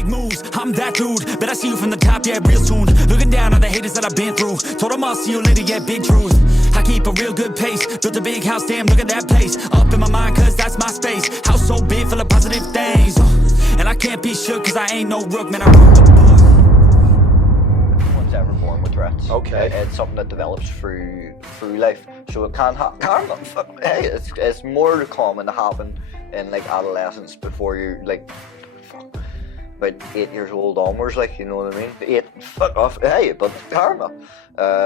big moves, I'm that dude. Bet I see you from the top, yeah, real soon. Looking down on the haters that I've been through. Told them I'll see you later, yeah, big truth. I keep a real good pace. Built a big house, damn, look at that place. Up in my mind, cause that's my space. House so big, full of positive things. And I can't be shook, cause I ain't no rook, man, I wrote the book. One's ever born with Tourette's. Okay. It's something that develops through life. So it can happen. Hey, it's more common to happen in like adolescence before you like about 8 years old onwards, like, you know what I mean? Fuck off, hey, but karma.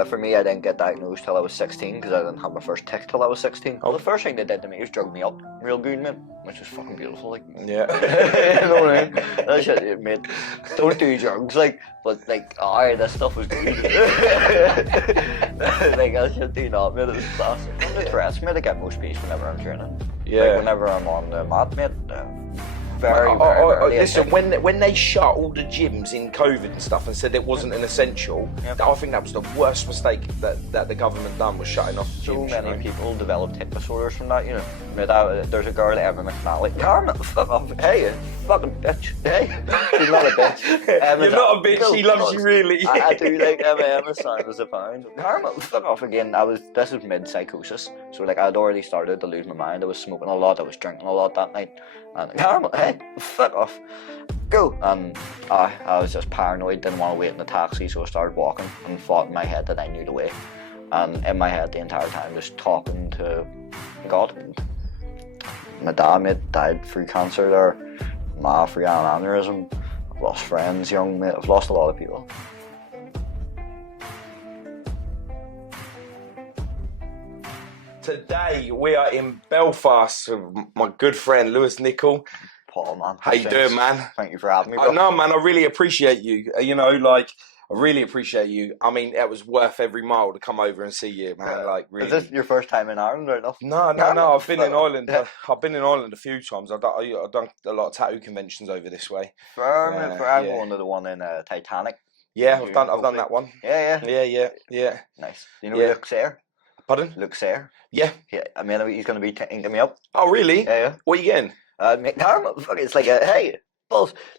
For me, I didn't get diagnosed till I was 16 because I didn't have my first tick till I was 16. Well, the first thing they did to me was drug me up real good, man, which was fucking beautiful, like. Yeah. You know what I mean? That shit, mate, don't do drugs, like, but like, alright, this stuff was good. Like, that shit do not, mate, it was classic. The Tourette's, mate, I get most peace whenever I'm training. Yeah. Like, whenever I'm on the mat, mate, very rarely. Listen, when they shut all the gyms in COVID and stuff and said it wasn't an essential, Yep. I think that was the worst mistake that the government done, was shutting off the So gyms. many you know? people developed hip disorders from that, you know. There's a girl, Emma McNally. Karma, fuck off. Hey, you fucking bitch. Hey, she's not a bitch. You're not a bitch, she loves you really. I do like Emma sound as a pound. Karma, fuck off again. This was mid-psychosis. So like I'd already started to lose my mind. I was smoking a lot, I was drinking a lot that night. And karma, hey, fuck off. Go. And I was just paranoid, didn't want to wait in the taxi, so I started walking and thought in my head that I knew the way. And in my head the entire time just talking to God. My dad, mate, died through cancer there. Ma through an aneurysm. I've lost friends, young mate. I've lost a lot of people. Today we are in Belfast with my good friend Lewis Nickell. Paul, man. How you doing, man? Thank you for having me, bro. No, man, I really appreciate you. You know, like, I really appreciate you. I mean, it was worth every mile to come over and see you, man. Like, really. Is this your first time in Ireland or enough? No. I've been in Ireland. I've been in Ireland a few times. I've done a lot of tattoo conventions over this way. I'm going to the one in Titanic. Yeah, I've done that one. Yeah. Nice. Do you know Luke Sayre? Pardon? Luke Sayre? Yeah. Yeah, I mean, he's going to be taking me up. Oh, really? Yeah. What are you getting? Fuck, it's like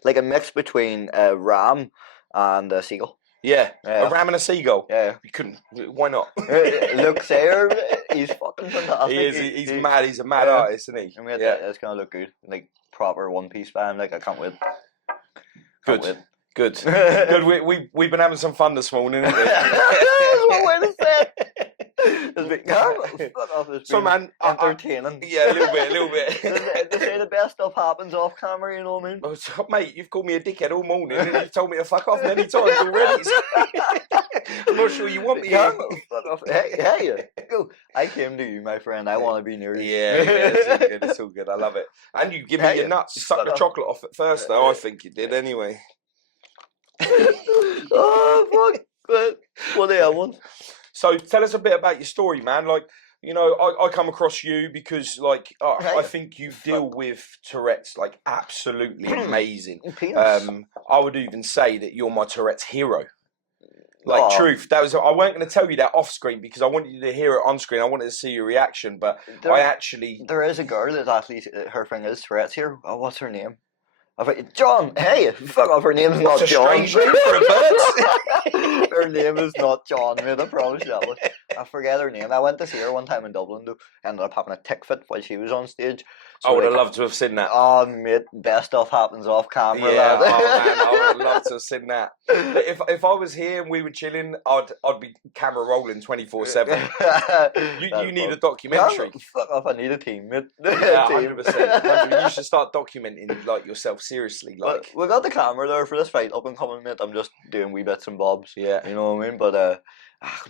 like a mix between a ram and a seagull. Yeah, Yeah. a ram and a seagull. Yeah. You couldn't. Why not? Luke Sayre, he's fucking fantastic. He is. He's mad. He's a mad artist, isn't he? I mean, it's going to look good. Like, proper one-piece band. Like, I can't wait. Can't wait. Good. We've been having some fun this morning, haven't we? That's one way to say it. So, man, entertaining. Yeah, a little bit. They say the best stuff happens off camera, you know what I mean? Oh, so, mate, you've called me a dickhead all morning and you've told me to fuck off many times already. So I'm not sure you want me here. Fuck off. Hey, go. I came to you, my friend. I want to be near you. Yeah, it's all good. I love it. And you give me your nuts. You sucked the chocolate off at first, though. I think you did anyway. Oh, fuck. What the hell, one? So tell us a bit about your story, man. Like, you know, I come across you because, like, I think you deal with Tourette's, like, absolutely amazing. I would even say that you're my Tourette's hero. Like, truth. That was. I weren't going to tell you that off screen because I wanted you to hear it on screen. I wanted to see your reaction, but there is a girl that actually, her thing is Tourette's here. Oh, what's her name? I was like, John, hey, fuck off, her name's not John. Strange name for a bird. Her name is not John, mate, I promise you that one. I forget her name. I went to see her one time in Dublin, though. Ended up having a tick fit while she was on stage. So I would have loved to have seen that. Oh, mate, best stuff happens off camera. Yeah, man, I would have loved to have seen that. If I was here and we were chilling, I'd be camera rolling 24/7. You need a documentary. Fuck off, I need a team, mate. Yeah, 100%. You should start documenting like yourself seriously. Like, we got the camera there for this fight up and coming, mate. I'm just doing wee bits and bobs. Yeah, you know what I mean. But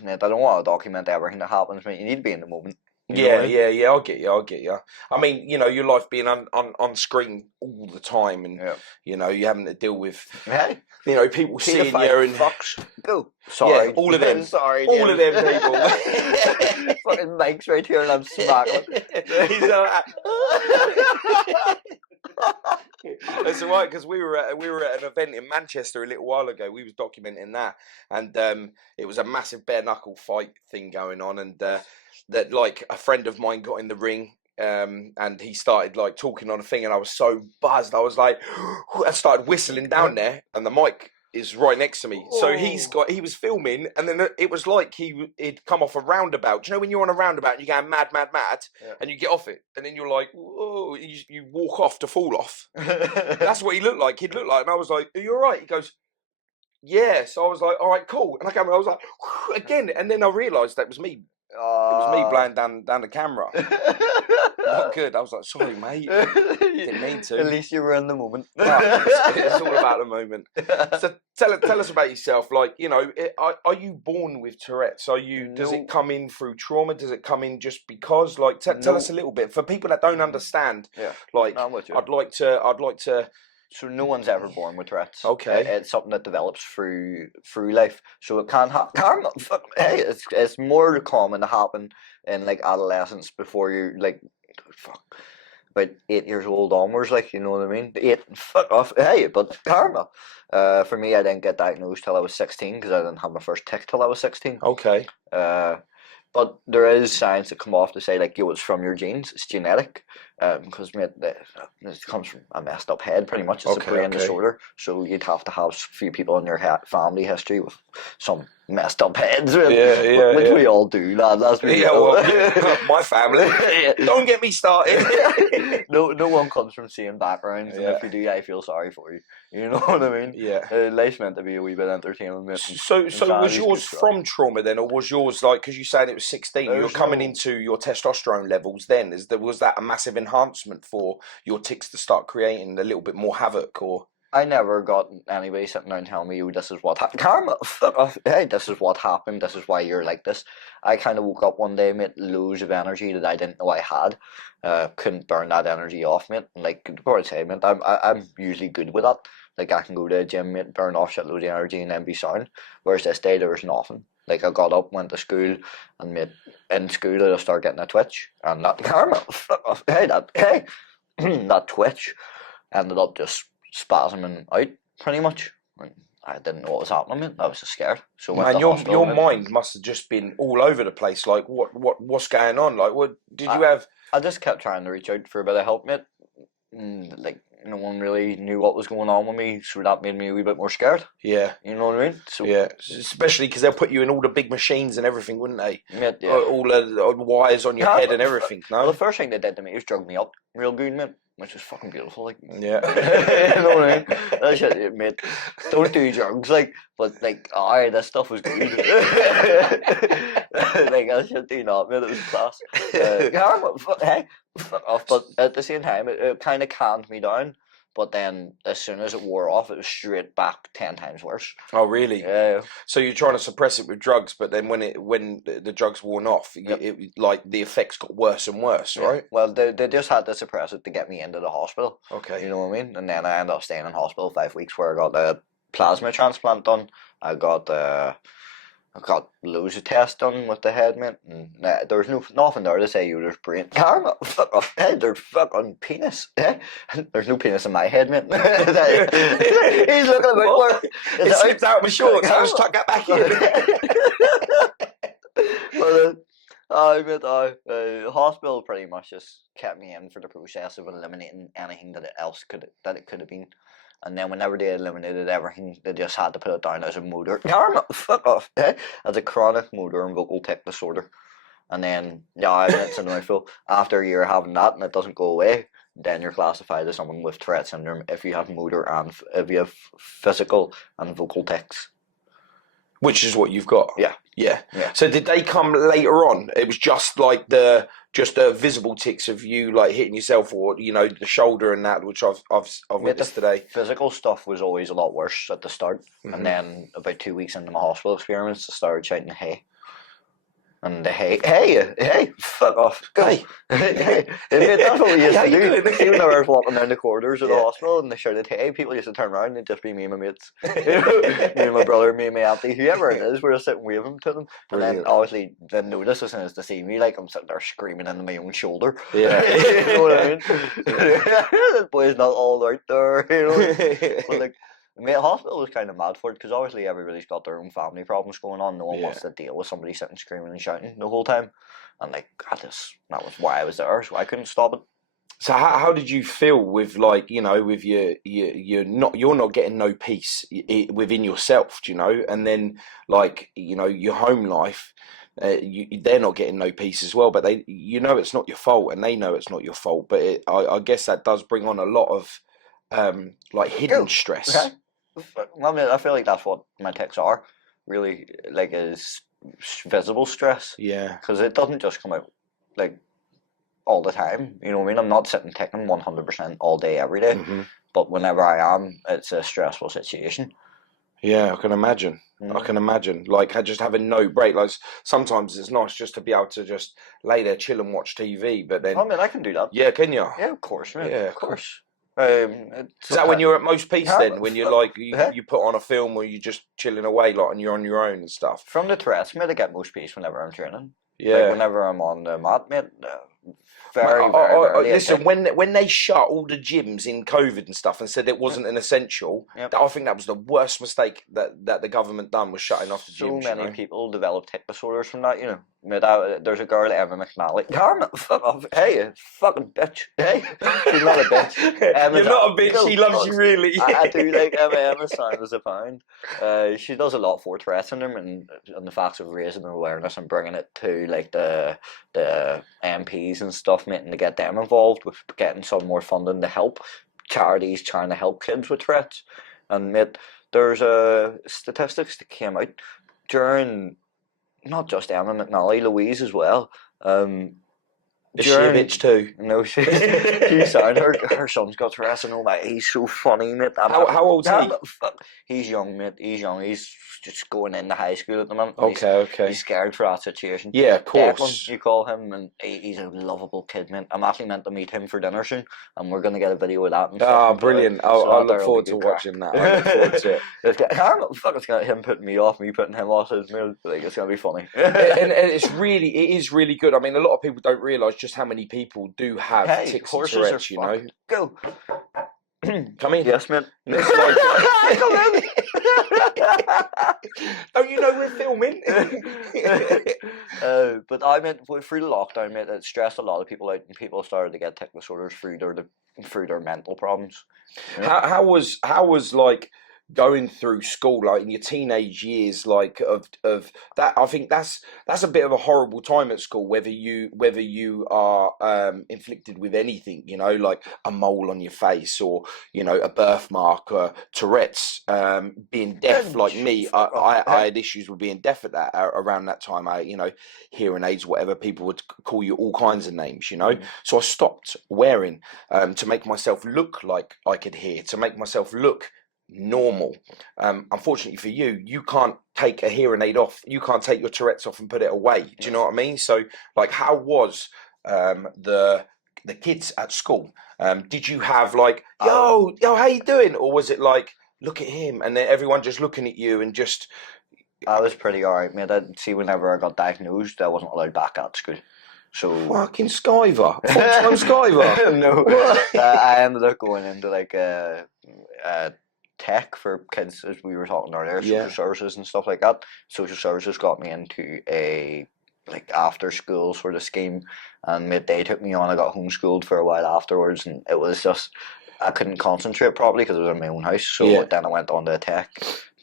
mate, I don't want to document everything that happens, mate. You need to be in the moment. Yeah, I get you. I mean, you know, your life being on screen all the time, and you know, you having to deal with, you know, people seeing you and fucks. Go. Sorry, all of them. Sorry, all of them people. Fucking Mike's right here, and I'm smacking. He's That's all right, because we were at an event in Manchester a little while ago. We was documenting that, and it was a massive bare knuckle fight thing going on, and that like a friend of mine got in the ring and he started like talking on a thing, and I was so buzzed. I was like, I started whistling down there, and the mic is right next to me. So he was filming, and then it was like he'd come off a roundabout. Do you know when you're on a roundabout and you're going mad, and you get off it, and then you're like, whoa, you walk off to fall off. That's what he looked like. He'd look like, and I was like, are you all right? He goes, yeah. So I was like, all right, cool. And I was like, again, and then I realised that was me. It was me blowing down the camera. Not good. I was like, sorry, mate. Didn't mean to. At least you were in the moment. It's all about the moment. So tell us about yourself. Like, you know, are you born with Tourette's? Does it come in through trauma? Does it come in just because? Like, tell us a little bit for people that don't understand. Yeah. Like, I'm with you. I'd like to. So no one's ever born with Tourette's. Okay. It's something that develops through life. So it can happen. Hey, it's more common to happen in like adolescence before you're like, about 8 years old onwards. Like, you know what I mean? 8, fuck off. Hey, but karma. For me, I didn't get diagnosed till I was 16 because I didn't have my first tick till I was 16. Okay. But there is science that come off to say, like, yo, it's from your genes, it's genetic, because it comes from a messed up head, pretty much. It's a brain disorder, so you'd have to have a few people in your family history with some messed up heads, which we all do, lad. That's my family. Don't get me started. No one comes from same backgrounds, and if you do, I feel sorry for you. You know what I mean? Yeah. Life's meant to be a wee bit entertaining. So was yours from trauma then, or was yours like, because you saying it was 16, you were coming into your testosterone levels then? Was that a massive enhancement for your tics to start creating a little bit more havoc, or? I never got anybody sitting down telling me, this is what happened. Karma, hey, this is what happened, this is why you're like this. I kind of woke up one day, mate, loads of energy that I didn't know I had. Couldn't burn that energy off, mate. Like, what I say, mate, I'm usually good with that. Like, I can go to the gym, mate, burn off shit loads of energy and then be sound. Whereas this day, there was nothing. Like, I got up, went to school, and mate, in school, I started getting a twitch. And that karma, that twitch ended up just spasming out, pretty much. I didn't know what was happening, mate. I was just scared. So man, your mind must have just been all over the place. Like, what's going on? Like, what did you have? I just kept trying to reach out for a bit of help, mate. Like, no one really knew what was going on with me, so that made me a wee bit more scared. Yeah. You know what I mean? So, yeah, especially because they'll put you in all the big machines and everything, wouldn't they? Yeah. All the wires on your head and everything, no? Well, the first thing they did to me was drug me up real good, mate, which was fucking beautiful, like. Yeah. You know what I mean? That shit, mate, don't do drugs, like, but, like, this stuff was good. Like, I should do not, mate, it was class. Fuck off, but at the same time, it kind of calmed me down. But then, as soon as it wore off, it was straight back 10 times worse. Oh, really? Yeah. So you're trying to suppress it with drugs, but then when the drugs worn off, it like the effects got worse and worse, right? Well, they just had to suppress it to get me into the hospital. Okay. You know what I mean? And then I ended up staying in hospital 5 weeks, where I got a plasma transplant done. I got loads of tests done with the head, mate, and there's nothing there to say there's brain karma. Fuck off, hey, there's fucking penis. There's no penis in my head, mate. He's looking a bit more. It slipped out of my shorts. I just tucked that back in. The hospital pretty much just kept me in for the process of eliminating anything that it could have been. And then whenever they eliminated everything, they just had to put it down as a motor. Fuck off. As a chronic motor and vocal tic disorder. And then, it's a mouthful. After a year of having that and it doesn't go away, then you're classified as someone with Tourette's syndrome if you have motor and if you have physical and vocal tics. Which is what you've got. Yeah. So did they come later on? It was just like the visible tics of you like hitting yourself, or the shoulder and that, which I've witnessed today. Physical stuff was always a lot worse at the start, and then about 2 weeks into my hospital experience, I started shouting "hey." And hey, fuck off. Hey. That's what we used to do. Even when I was walking down the corridors of the hospital and they shouted hey, people used to turn around and it'd just be me and my mates. Me and my brother, me and my auntie, whoever it is, we're just sitting waving to them. And then obviously they notice as soon as they see me, like I'm sitting there screaming into my own shoulder. Yeah. You know what I mean? This boy's not all out there, But like, mean, the hospital was kind of mad for it because obviously everybody's got their own family problems going on. No one wants to deal with somebody sitting screaming and shouting the whole time. And like, God, that was why I was there, so I couldn't stop it. So how did you feel with like, you know, with you're not getting no peace within yourself, you know, and then like, you know, your home life, they're not getting no peace as well, but they, you know, it's not your fault and they know it's not your fault, but I guess that does bring on a lot of like hidden stress. Okay. I mean, I feel like that's what my tics are, really, like, is visible stress. Yeah. Because it doesn't just come out like all the time, you know what I mean? I'm not sitting ticking 100% all day every day, but whenever I am, it's a stressful situation. Yeah, I can imagine. I can imagine. Like, just having no break. Like, sometimes it's nice just to be able to just lay there, chill and watch TV, but then... I mean, I can do that. Yeah, can you? Yeah, of course, man. Yeah, of course. Is that when you're at most peace then? When you're like, you put on a film or you're just chilling away, like, and you're on your own and stuff? From the Tourette's, mate, I get most peace whenever I'm training. Yeah. Like, whenever I'm on the mat, mate, very rarely. Listen, when they shut all the gyms in COVID and stuff and said it wasn't an essential, I think that was the worst mistake that the government done, was shutting off the gyms. So many people developed tic disorders from that, you know. There's a girl, Emma McNally. Karma, fuck off. Hey, fucking bitch. Hey, she's not a bitch. You're not a bitch, she loves you really. I do like Emma sound as a pound. She does a lot for Tourette's syndrome and the facts of raising awareness and bringing it to like the MPs and stuff, mate, and to get them involved with getting some more funding to help charities trying to help kids with Tourette's. And mate, there's statistics that came out during not just Emma McNally, Louise as well. Is she a bitch too? No, she's sad. Her son's got Tourette's and all that. He's so funny, mate. How old's he? He's young, mate. He's young. He's just going into high school at the moment. Okay. He's scared for that situation. Yeah, of course. Declan, you call him, and he's a lovable kid, mate. I'm actually meant to meet him for dinner soon, and we're going to get a video of that. Oh, brilliant. I'll look forward to watching that. I look forward to it. It's got him putting me off, me putting him off. Like, it's going to be funny. and it is really good. I mean, a lot of people don't realise just how many people do have tics and Tourette's, you know. Go. Come in. Yes, man. Come in. Don't you know we're filming? But I meant through the lockdown, mate, it stressed a lot of people out, and people started to get tic disorders through their mental problems. Yeah. How was like going through school, like in your teenage years, like of that? I think that's a bit of a horrible time at school, whether you are inflicted with anything, you know, like a mole on your face, or, you know, a birthmark, or Tourette's, being deaf like me. I had issues with being deaf at that around that time. You know, hearing aids, whatever, people would call you all kinds of names, you know. So I stopped wearing to make myself look like I could hear, to make myself look normal. Unfortunately for you, you can't take a hearing aid off. You can't take your Tourette's off and put it away. Do you know what I mean? So, like, how was the kids at school? Did you have like, yo, how you doing? Or was it like, look at him, and then everyone just looking at you and just... I was pretty alright, mate. I'd see whenever I got diagnosed, I wasn't allowed back at school. So fucking Skyver, full-time Skyver. No, I ended up going into like tech for kids, as we were talking earlier, social services and stuff like that. Social services got me into a like after school sort of scheme, and they took me on. I got homeschooled for a while afterwards, and it was just I couldn't concentrate properly because I was in my own house. So then I went on to tech.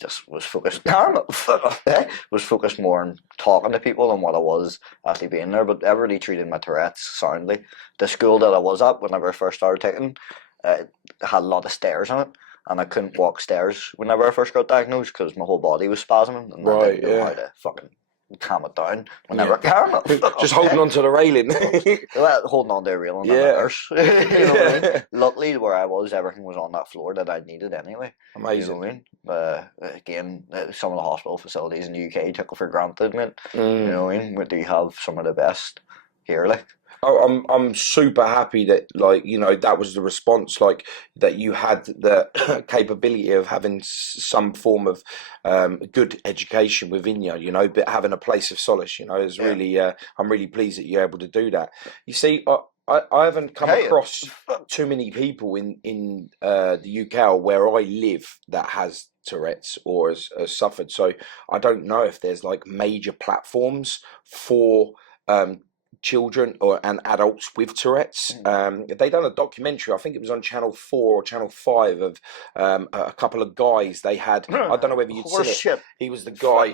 Just was focused. Was focused more on talking to people than what I was actually being there. But everybody treated my Tourette's soundly. The school that I was at whenever I first started taking had a lot of stairs on it, and I couldn't walk stairs whenever I first got diagnosed because my whole body was spasming, and I didn't know how to fucking calm it down whenever just holding on to the railing. Well, holding on to a railing. You know what I mean? Luckily, where I was, everything was on that floor that I needed anyway. Amazing. You know what I mean? Again, some of the hospital facilities in the UK took it for granted, mate. You know what I mean? We do have some of the best here, like. I'm super happy that, like, you know, that was the response, like, that you had the capability of having some form of good education within you, you know, but having a place of solace, you know, is really, I'm really pleased that you're able to do that. You see, I haven't come across too many people in the UK where I live that has Tourette's or has suffered. So I don't know if there's like major platforms for children and adults with Tourette's. They done a documentary, I think it was on Channel 4 or Channel 5, of a couple of guys they had. I don't know whether you'd seen it. He was the guy.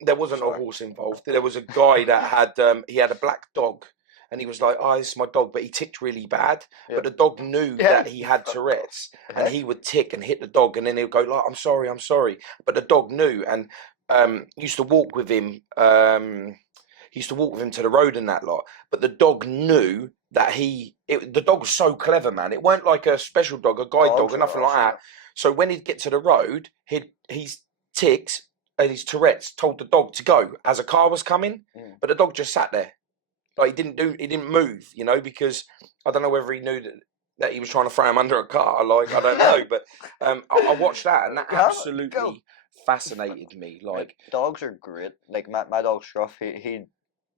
There wasn't a horse involved. There was a guy that had he had a black dog. And he was like, "Oh, this is my dog," but he ticked really bad. Yep. But the dog knew that he had Tourette's, and he would tick and hit the dog, and then he would go like, "I'm sorry, I'm sorry." But the dog knew, and used to walk with him. He used to walk with him to the road and that lot. But the dog knew that the dog was so clever, man. It weren't like a special dog, a guide dog, or nothing like that. So when he'd get to the road, his ticks and his Tourette's told the dog to go as a car was coming, but the dog just sat there. Like he didn't move, you know, because I don't know whether he knew that he was trying to throw him under a car. Like I don't know, but I watched that and that absolutely fascinated me. Like dogs are great. Like my dog Scruff, he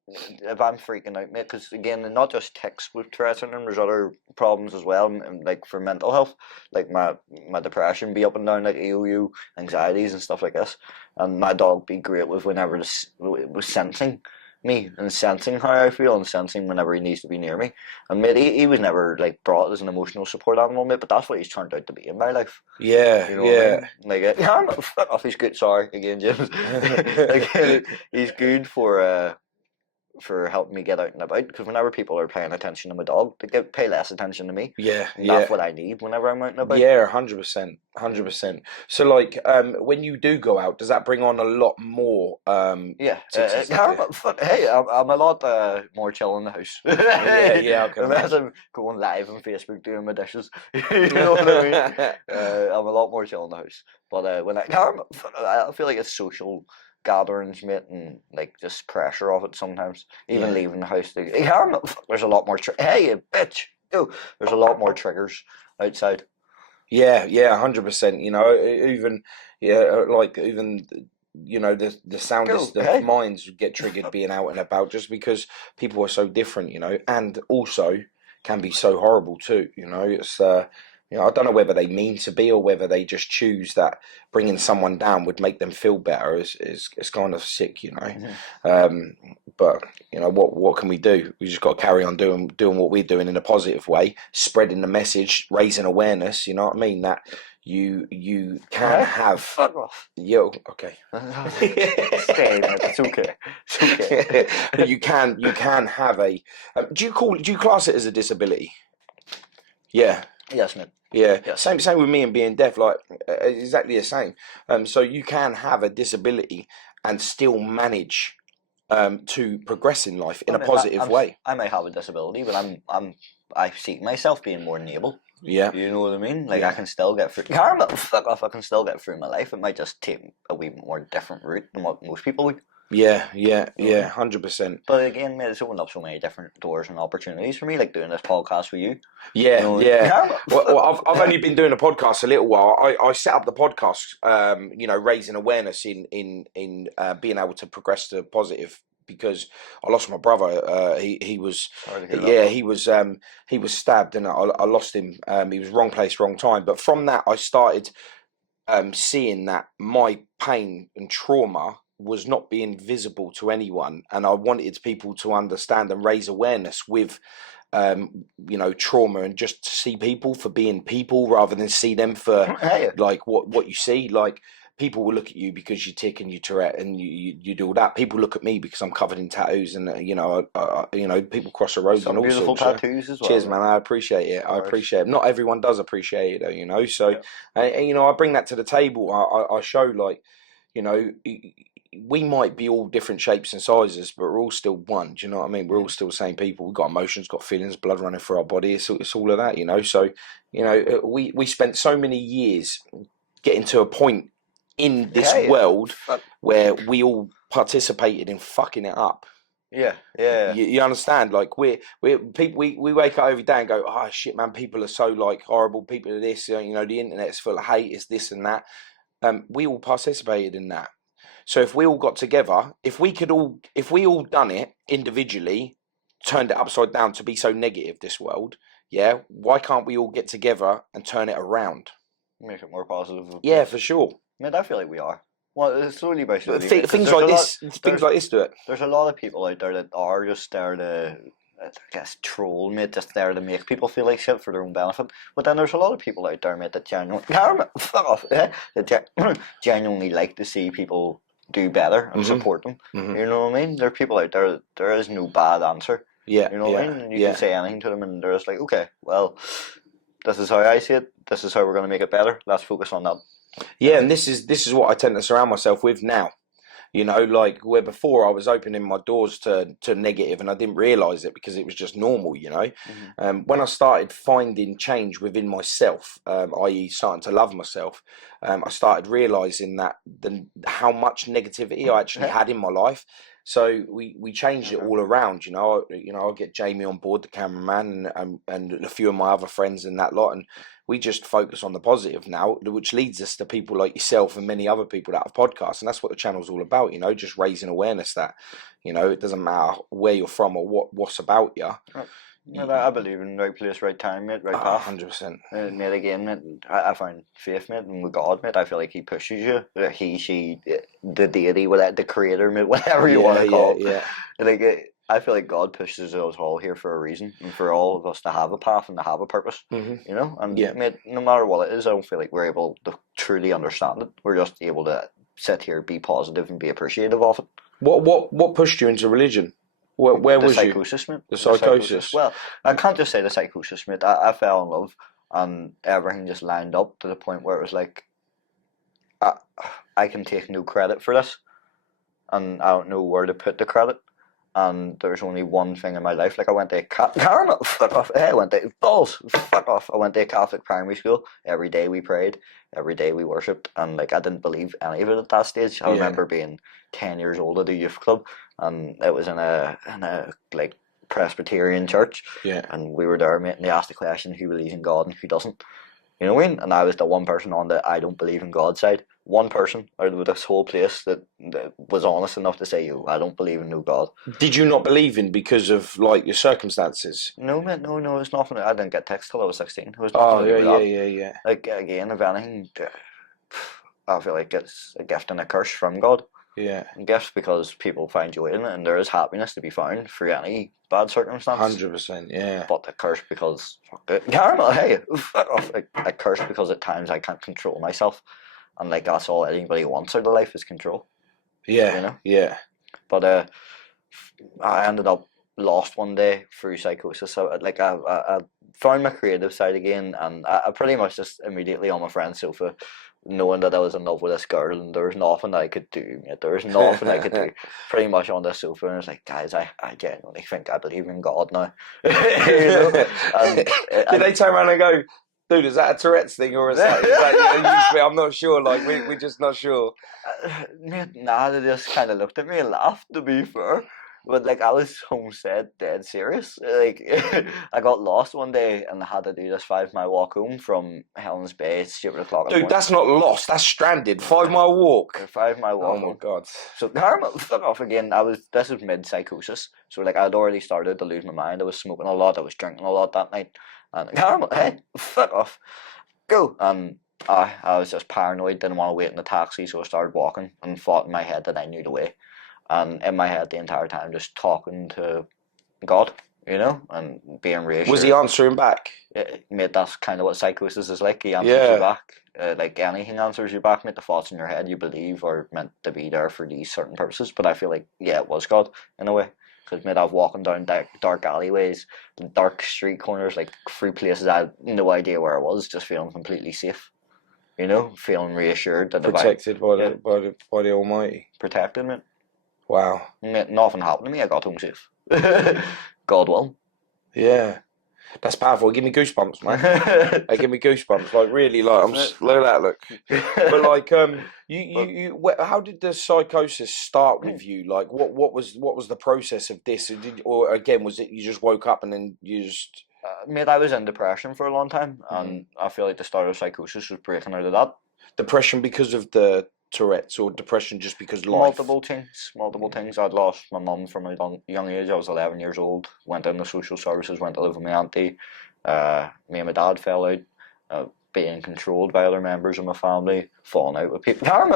if I'm freaking out, mate, because again, not just ticks with Tourette's syndrome, there's other problems as well, like for mental health, like my depression be up and down, like EOU, anxieties and stuff like this, and my dog be great with whenever it was sensing me and sensing how I feel and sensing whenever he needs to be near me. And mate, he was never like brought as an emotional support animal, mate, but that's what he's turned out to be in my life. Yeah, you know what I mean? Like fuck off, he's good. Sorry again, James. Like, he's good for helping me get out and about, because whenever people are paying attention to my dog, they pay less attention to me. That's what I need whenever I'm out and about. 100%. So like when you do go out, does that bring on a lot more hey, I'm a lot more chill in the house. Unless I'm going live on Facebook doing my dishes. You know what I mean? I'm a lot more chill in the house, but when I feel like it's social gatherings, mate, and like just pressure of it sometimes. Even leaving the house, there's a lot more. Hey, you bitch! There's a lot more triggers outside. 100%. You know, even you know the soundest of minds get triggered being out and about, just because people are so different. You know, and also can be so horrible too. You know, it's. You know, I don't know whether they mean to be or whether they just choose that bringing someone down would make them feel better. Is kind of sick, you know. But you know what can we do? We just got to carry on doing what we're doing in a positive way, spreading the message, raising awareness. You know what I mean? That you can have. Fuck off. Yo, okay. It's okay. It's okay. You can have a. Do you class it as a disability? Yeah. Yes, mate. Yeah, yes. Same with me and being deaf, like exactly the same. So you can have a disability and still manage to progress in life in a positive way. I may have a disability, but I see myself being more than able. Yeah, you know what I mean. Like I can still get through. Fuck off! I can still get through my life. It might just take a wee more different route than what most people would. Yeah, 100%. But again, mate, it's opened up so many different doors and opportunities for me, like doing this podcast with you. Yeah. Well, I've only been doing a podcast a little while. I set up the podcast, you know, raising awareness in being able to progress to positive, because I lost my brother. He was stabbed, and I lost him. He was wrong place, wrong time. But from that, I started seeing that my pain and trauma was not being visible to anyone, and I wanted people to understand and raise awareness with you know, trauma, and just to see people for being people rather than see them for like what you see. Like people will look at you because you tick and you Tourette and you do all that. People look at me because I'm covered in tattoos, and you know people cross the road. Some and all beautiful sorts. tattoos as well. Cheers, man. I appreciate it. I appreciate it. Not everyone does appreciate it, though, you know. So and, you know, I bring that to the table. I show, like, you know, we might be all different shapes and sizes, but we're all still one. Do you know what I mean? We're all still the same people. We've got emotions, got feelings, blood running through our body. It's all of that, you know. So, you know, we spent so many years getting to a point in this world where we all participated in fucking it up. Yeah. You understand? Like we wake up every day and go, oh shit, man, people are so like horrible. People are this, you know, the internet's full of hate. It's this and that. We all participated in that. So if we all got together, if we all done it individually turned it upside down to be so negative, this world, yeah, why can't we all get together and turn it around? Make it more positive. Yeah, for sure. Mate, I feel like we are. Well, it's slowly by slowly. Things like this do it. There's a lot of people out there that are just there to, I guess, troll, mate, just there to make people feel like shit for their own benefit. But then there's a lot of people out there, mate, that genuinely, fuck off, that genuinely like to see people do better and support them. You know what I mean? There are people out there, there is no bad answer. Yeah, you know what I mean? You can say anything to them and they're just like, okay, well, this is how I see it. This is how we're going to make it better. Let's focus on that. Yeah, and this is what I tend to surround myself with now. You know, like where before I was opening my doors to negative and I didn't realise it because it was just normal, you know. When I started finding change within myself, i.e. starting to love myself, I started realising that how much negativity I actually had in my life. So we changed it all around, you know. I'll get Jamie on board, the cameraman, and a few of my other friends and that lot, and we just focus on the positive now, which leads us to people like yourself and many other people that have podcasts, and that's what the channel's all about, you know, just raising awareness that, you know, it doesn't matter where you're from or what's about you. Well, I believe in right place, right time, mate, right path. 100%. Mate, again, mate, I find faith, mate, and with God, mate, I feel like he pushes you. He, she, the deity, whatever, the creator, mate, whatever you want to call it. Yeah. Like, I feel like God pushes us all here for a reason, and for all of us to have a path and to have a purpose, you know? And, mate, no matter what it is, I don't feel like we're able to truly understand it. We're just able to sit here, be positive, and be appreciative of it. What pushed you into religion? Where was psychosis, mate. The psychosis. Well, I can't just say the psychosis, mate. I fell in love, and everything just lined up to the point where it was like, I can take no credit for this, and I don't know where to put the credit. And there's only one thing in my life. Like, I went to caramel, fuck off. I went to balls, fuck off. I went to a Catholic primary school. Every day we prayed. Every day we worshipped. And, like, I didn't believe any of it at that stage. I remember being 10 years old at a youth club. And it was in a like, Presbyterian church. Yeah. And we were there, mate, and they asked the question, who believes in God and who doesn't? You know what I mean? And I was the one person on the I don't believe in God side. One person out of this whole place that was honest enough to say, yo, I don't believe in no God. Did you not believe in because of, like, your circumstances? No, mate, no, it was nothing. I didn't get text till I was 16. It was nothing to do with that. Yeah. Like, again, if anything, I feel like it's a gift and a curse from God. Yeah. Gifts because people find joy in it, and there is happiness to be found through any bad circumstance. 100%, yeah. But the curse because, fuck it, caramel, hey, fuck off. A curse because at times I can't control myself. And, like, that's all anybody wants out of life is control. Yeah, you know? Yeah. But I ended up lost one day through psychosis. So, like, I found my creative side again, and I pretty much just immediately on my friend's sofa, knowing that I was in love with this girl, and there was nothing I could do, mate. There was nothing I could do. Pretty much on this sofa, and I was like, guys, I genuinely think I believe in God now. You know? And, did they turn around and go, dude, is that a Tourette's thing, or is that I'm not sure, like, we're just not sure. Nah, they just kind of looked at me and laughed, to be fair. But, like, I was homestead dead serious. Like, I got lost one day and I had to do this 5-mile walk home from Helen's Bay at stupid o'clock. Dude, that's not lost, that's stranded. 5-mile walk. 5-mile walk. Oh my God. So, fuck off again. This was mid-psychosis. So, like, I'd already started to lose my mind. I was smoking a lot, I was drinking a lot that night. And, hey, fuck off. Go. And I was just paranoid, didn't want to wait in the taxi, so I started walking and thought in my head that I knew the way. And in my head the entire time just talking to God, you know, and being reassured. Was he answering back? Mate, that's kind of what psychosis is like. He answers you back. Like anything answers you back, mate. The thoughts in your head you believe are meant to be there for these certain purposes. But I feel like, yeah, it was God in a way. Because, mate, I've walking down dark alleyways, dark street corners, like through places I had no idea where I was, just feeling completely safe. You know, feeling reassured that protected by the Almighty. Protected, mate. Wow. Mate, nothing happened to me. I got home safe. God will. Yeah. That's powerful. Give me goosebumps, man. Give me goosebumps. Like, really, like, I'm just, look at that, look. But, like, how did the psychosis start with you? Like, what was the process of this? Or again, was it you just woke up and then you just... mate, I was in depression for a long time, and I feel like the start of psychosis was breaking out of that. Depression because of the Tourette's or depression just because life? Multiple things. I'd lost my mum from a young age. I was 11 years old. Went into social services. Went to live with my auntie. Me and my dad fell out. Being controlled by other members of my family. Falling out with people. Falling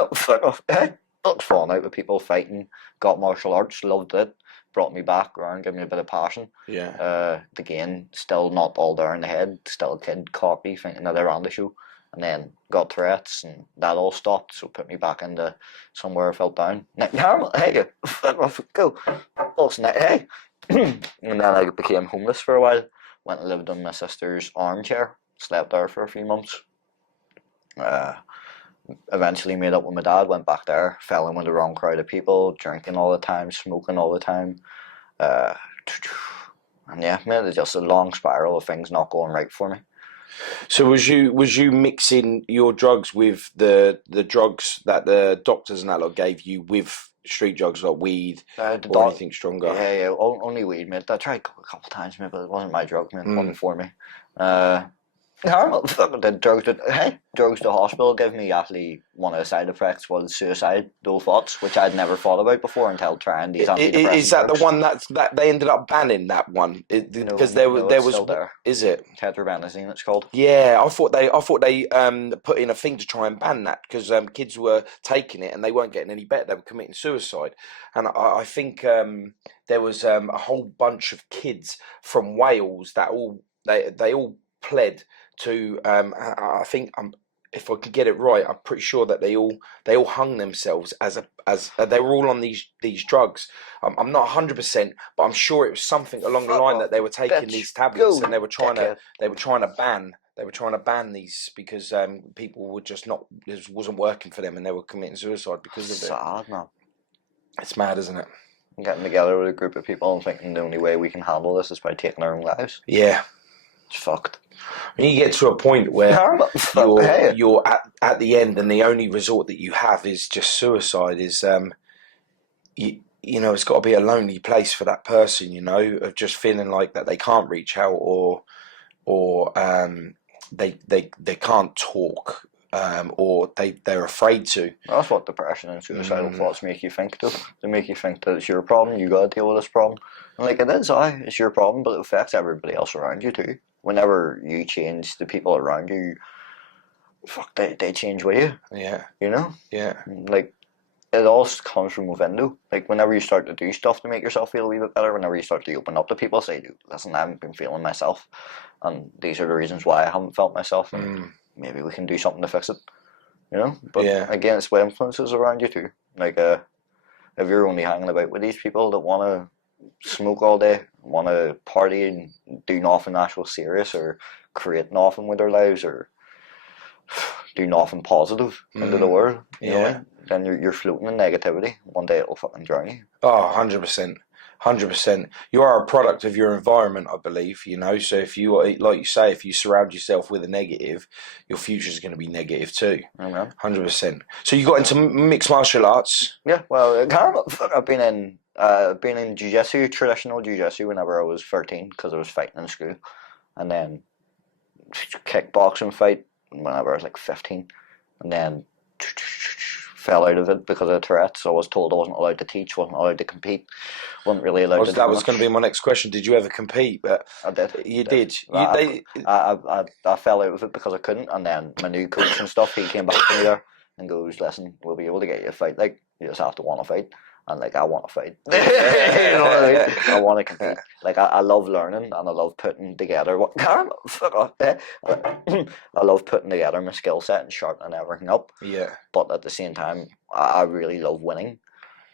out with people. Fighting. Got martial arts. Loved it. Brought me back around. Gave me a bit of passion. Yeah. Again, still not all there in the head. Still a kid. Caught me thinking that I ran the show. And then got Tourette's, and that all stopped, so put me back into somewhere I felt down. Hey, go. Hey. And then I became homeless for a while. Went and lived in my sister's armchair. Slept there for a few months. Eventually made up with my dad, went back there, fell in with the wrong crowd of people, drinking all the time, smoking all the time. And yeah, made it just a long spiral of things not going right for me. So was you mixing your drugs with the drugs that the doctors and that lot gave you with street drugs like weed or anything stronger? Yeah, only weed, mate. I tried a couple of times, mate, but it wasn't my drug, man. It wasn't for me. The drugs to hospital gave me actually one of the side effects was suicidal thoughts, which I'd never thought about before until trying these antidepressant Is that drugs. the one that they ended up banning that one? Because there was still there. Is it tetrabenazine? It's called. Yeah, I thought they put in a thing to try and ban that because kids were taking it and they weren't getting any better. They were committing suicide, and I think there was a whole bunch of kids from Wales that they all pled to I think if I could get it right, I'm pretty sure that they all hung themselves as they were all on these drugs. I'm not 100%, but I'm sure it was something along the line that they were taking these tablets and they were trying to ban these because people were just not, it wasn't working for them and they were committing suicide because of it. Sad, man. It's mad, isn't it? Getting together with a group of people and thinking the only way we can handle this is by taking our own lives. Yeah. It's fucked. When you get to a point where you're at the end and the only resort that you have is just suicide, is you know it's got to be a lonely place for that person, you know, of just feeling like that they can't reach out or they can't talk or they're afraid to. That's what depression and suicidal thoughts make you think, though. They make you think that it's your problem, you gotta deal with this problem. And like it is, it's your problem, but it affects everybody else around you too. Whenever you change the people around you, they change with you. Yeah. You know? Yeah. Like, it all comes from within, though. Like, whenever you start to do stuff to make yourself feel a wee bit better, whenever you start to open up to people, say, listen, I haven't been feeling myself, and these are the reasons why I haven't felt myself, and maybe we can do something to fix it. You know? But again, it's what influences around you too. Like, if you're only hanging about with these people that want to smoke all day, want to party and do nothing actual serious or create nothing with their lives or do nothing positive into the world, you know, then you're floating in negativity. One day it'll fucking drown you. Oh, 100%. 100%. You are a product of your environment, I believe, you know. So if you, like you say, if you surround yourself with a negative, your future is going to be negative too. 100%. So you got into mixed martial arts? Yeah, well, I've been in jiu-jitsu, traditional jiu-jitsu, whenever I was 13 because I was fighting in school, and then kickboxing fight whenever I was like 15, and then fell out of it because of Tourette's. So I was told I wasn't allowed to teach, wasn't allowed to compete, wasn't really allowed to. That was going to be my next question. Did you ever compete? But I did. You did. I fell out of it because I couldn't, and then my new coach and stuff, he came back to me there and goes, "Listen, we'll be able to get you a fight. Like, you just have to want to fight." And like, I want to fight. You know what I mean? I want to compete. Like, I love learning and I love putting together what I love putting together my skill set and sharpening everything up. Yeah. But at the same time, I really love winning.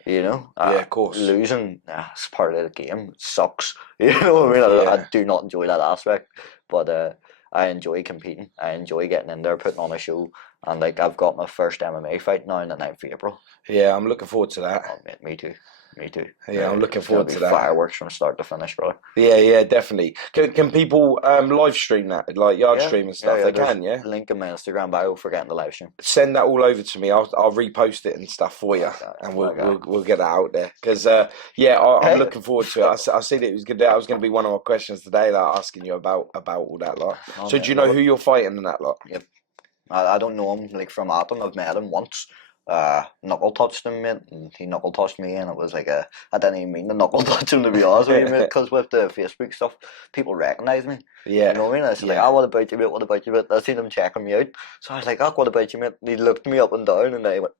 You know? Yeah, of course. Losing, it's part of the game. It sucks. You know what I mean? I do not enjoy that aspect. But I enjoy competing. I enjoy getting in there, putting on a show. And like, I've got my first MMA fight now on the 9th of April. Yeah, I'm looking forward to that. Oh, me too. Yeah, I'm looking forward to that. Fireworks from start to finish, brother. Yeah, definitely. Can people live stream that, like yard stream and stuff? They can, yeah. Link in my Instagram bio for getting the live stream. Send that all over to me. I'll repost it and stuff for you, and we'll get that out there. Because I'm looking forward to it. I see that it was good. That was going to be one of my questions today, like asking you about all that lot. So do you know who you're fighting in that lot? Yep. I don't know him like from Adam. I've met him once. knuckle touched him, mate, and he knuckle touched me, and it was like I didn't even mean to knuckle touch him, to be honest with you, mate, because with the Facebook stuff, people recognise me. Yeah. You know what I mean? I was like, what about you, mate? What about you, mate? I seen him checking me out, so I was like, what about you, mate? And he looked me up and down, and I went,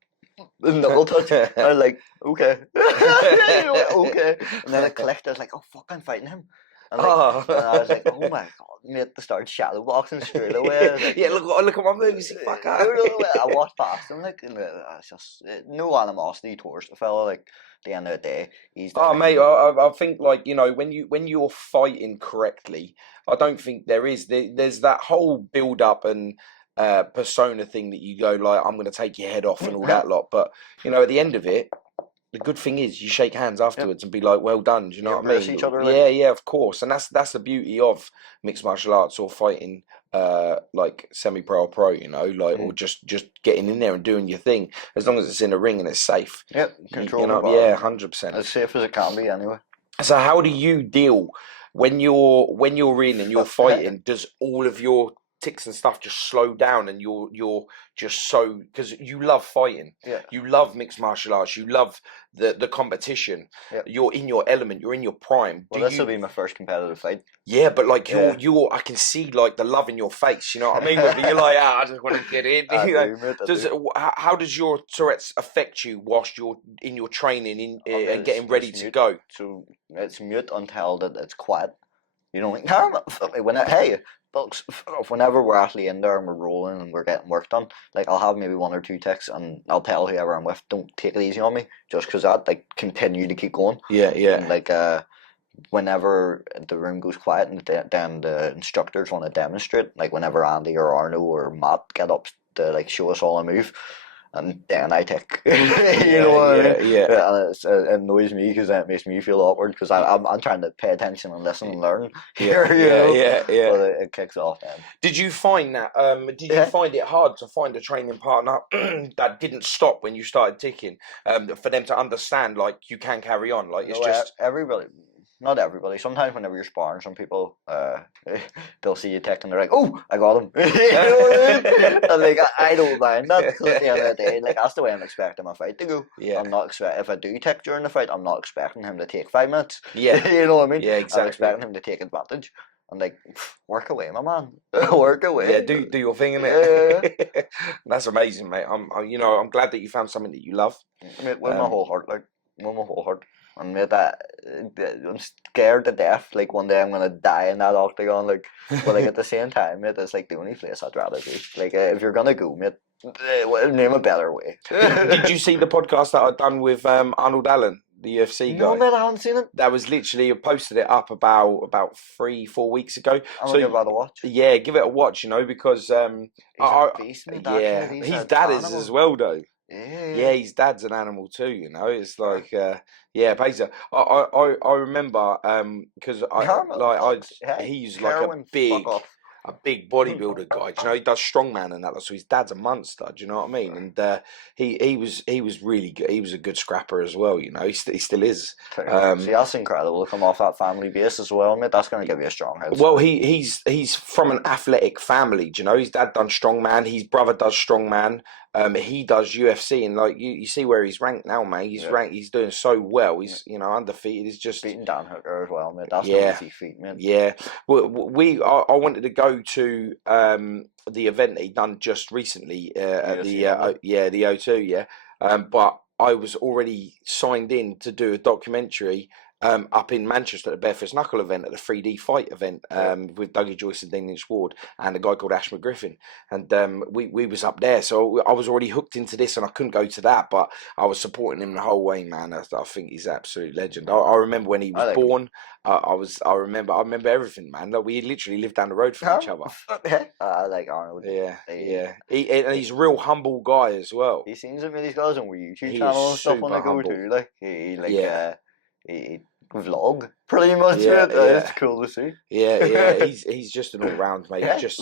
knuckle touch. I was like, okay. Okay. And then it clicked. I was like, oh fuck, I'm fighting him. And, and I was like, oh my god, mate, to start shadow boxing straight away. Like, yeah, look at my moves. Fuck out. I walked past him, like, and it's just no animosity towards the fella. Like, at the end of the day, he's. Mate, I think, like, you know, when you're fighting correctly, I don't think there's that whole build up and persona thing that you go like, I'm going to take your head off and all that lot. But you know, at the end of it, the good thing is you shake hands afterwards and be like, well done. Do you know what I mean? Each other, yeah, of course. And that's the beauty of mixed martial arts or fighting, like semi-pro or pro. You know, like or just getting in there and doing your thing. As long as it's in a ring and it's safe. Yep, control. You know, 100%. As safe as it can be, anyway. So how do you deal when you're in and you're fighting? Does all of your ticks and stuff just slow down and you're just so, because you love fighting, you love mixed martial arts, you love the competition, you're in your element, you're in your prime. This will be my first competitive fight. Yeah, but like you're I can see like the love in your face, you know what I mean? You're like, I just want to get in. How does your Tourette's affect you whilst you're in your training and getting ready to go? So it's mute until that it's quiet. You know, whenever we're actually in there and we're rolling and we're getting work done, like I'll have maybe one or two ticks and I'll tell whoever I'm with, don't take it easy on me, just because that, like, continue to keep going. Yeah. And, like, whenever the room goes quiet and then the instructors want to demonstrate, like whenever Andy or Arno or Matt get up to like show us all a move, and then I tick. You know what I mean? Yeah. And it annoys me because it makes me feel awkward because I'm trying to pay attention and listen and learn here. Yeah. But it kicks off then. Did you find that? Did you find it hard to find a training partner that didn't stop when you started ticking? For them to understand, like, you can carry on. Like, it's just everybody. Not everybody. Sometimes whenever you're sparring, some people they'll see you tick and they're like, "Oh, I got him." You know what I mean? And like I don't mind that, because at the end of the day, like that's the way I'm expecting my fight to go. Yeah. I'm not if I do tick during the fight, I'm not expecting him to take 5 minutes. Yeah. You know what I mean? Yeah, exactly. I'm expecting him to take advantage. And like, work away, my man. Work away. Yeah, do your thing, innit? Yeah. That's amazing, mate. I'm glad that you found something that you love. Mate, with my whole heart, like, with my whole heart. And mate, I'm scared to death. Like, one day I'm gonna die in that octagon. Like, but like at the same time, mate, it's like the only place I'd rather be. Like, if you're gonna go, mate, name a better way. Did you see the podcast that I'd done with Arnold Allen, the UFC guy? No, mate, I haven't seen it. That was literally, I posted it up about 3-4 weeks ago. I'm gonna give it a watch. Yeah, give it a watch. You know, because he's a beast, mate, his dad is as well, though. Yeah, his dad's an animal too. You know, it's like Paisley. I remember because he's like a big bodybuilder guy. Do you know, he does strongman and that. So his dad's a monster. Do you know what I mean? And he was really good. He was a good scrapper as well. You know, he still is. See, that's incredible to come off that family base as well, mate. That's going to give you a strong head. Well, he's from an athletic family. Do you know, his dad done strongman. His brother does strongman. He does UFC, and like you see where he's ranked now, mate. He's ranked. He's doing so well. He's undefeated. He's just beating Dan Hooker as well, mate. That's no easy feat, man. Yeah. I wanted to go to the event that he done just recently at the O2, yeah. But I was already signed in to do a documentary up in Manchester at the Barefist Knuckle event, at the 3D fight event with Dougie Joyce and Dean Lynch Ward and a guy called Ash McGriffin, and we was up there, so I was already hooked into this and I couldn't go to that, but I was supporting him the whole way, man. I think he's an absolute legend. I remember when he was born. I remember everything, man. Like, we literally lived down the road from each other. I like Arnold. Yeah. And he's a real humble guy as well. He seems to me these guys on YouTube channel and stuff when I go to, like, he vlog pretty much. It's cool to see. He's just an all round mate. He's just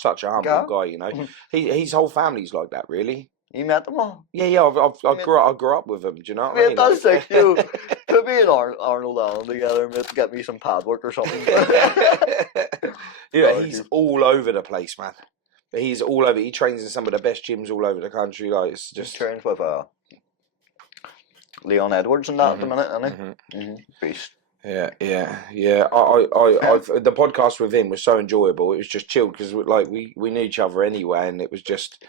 such a humble guy, you know. His whole family's like that, really. You met them all? Yeah. I grew up with them. Do you know what I mean? That's sick. Put me and Arnold Allen together, mate, to get me some pad work or something. He's all over the place, man. He's all over. He trains in some of the best gyms all over the country. Like it's just He trains with Leon Edwards and that at the minute, isn't he? Beast. Yeah. I've the podcast with him was so enjoyable. It was just chilled because like we knew each other anyway, and it was just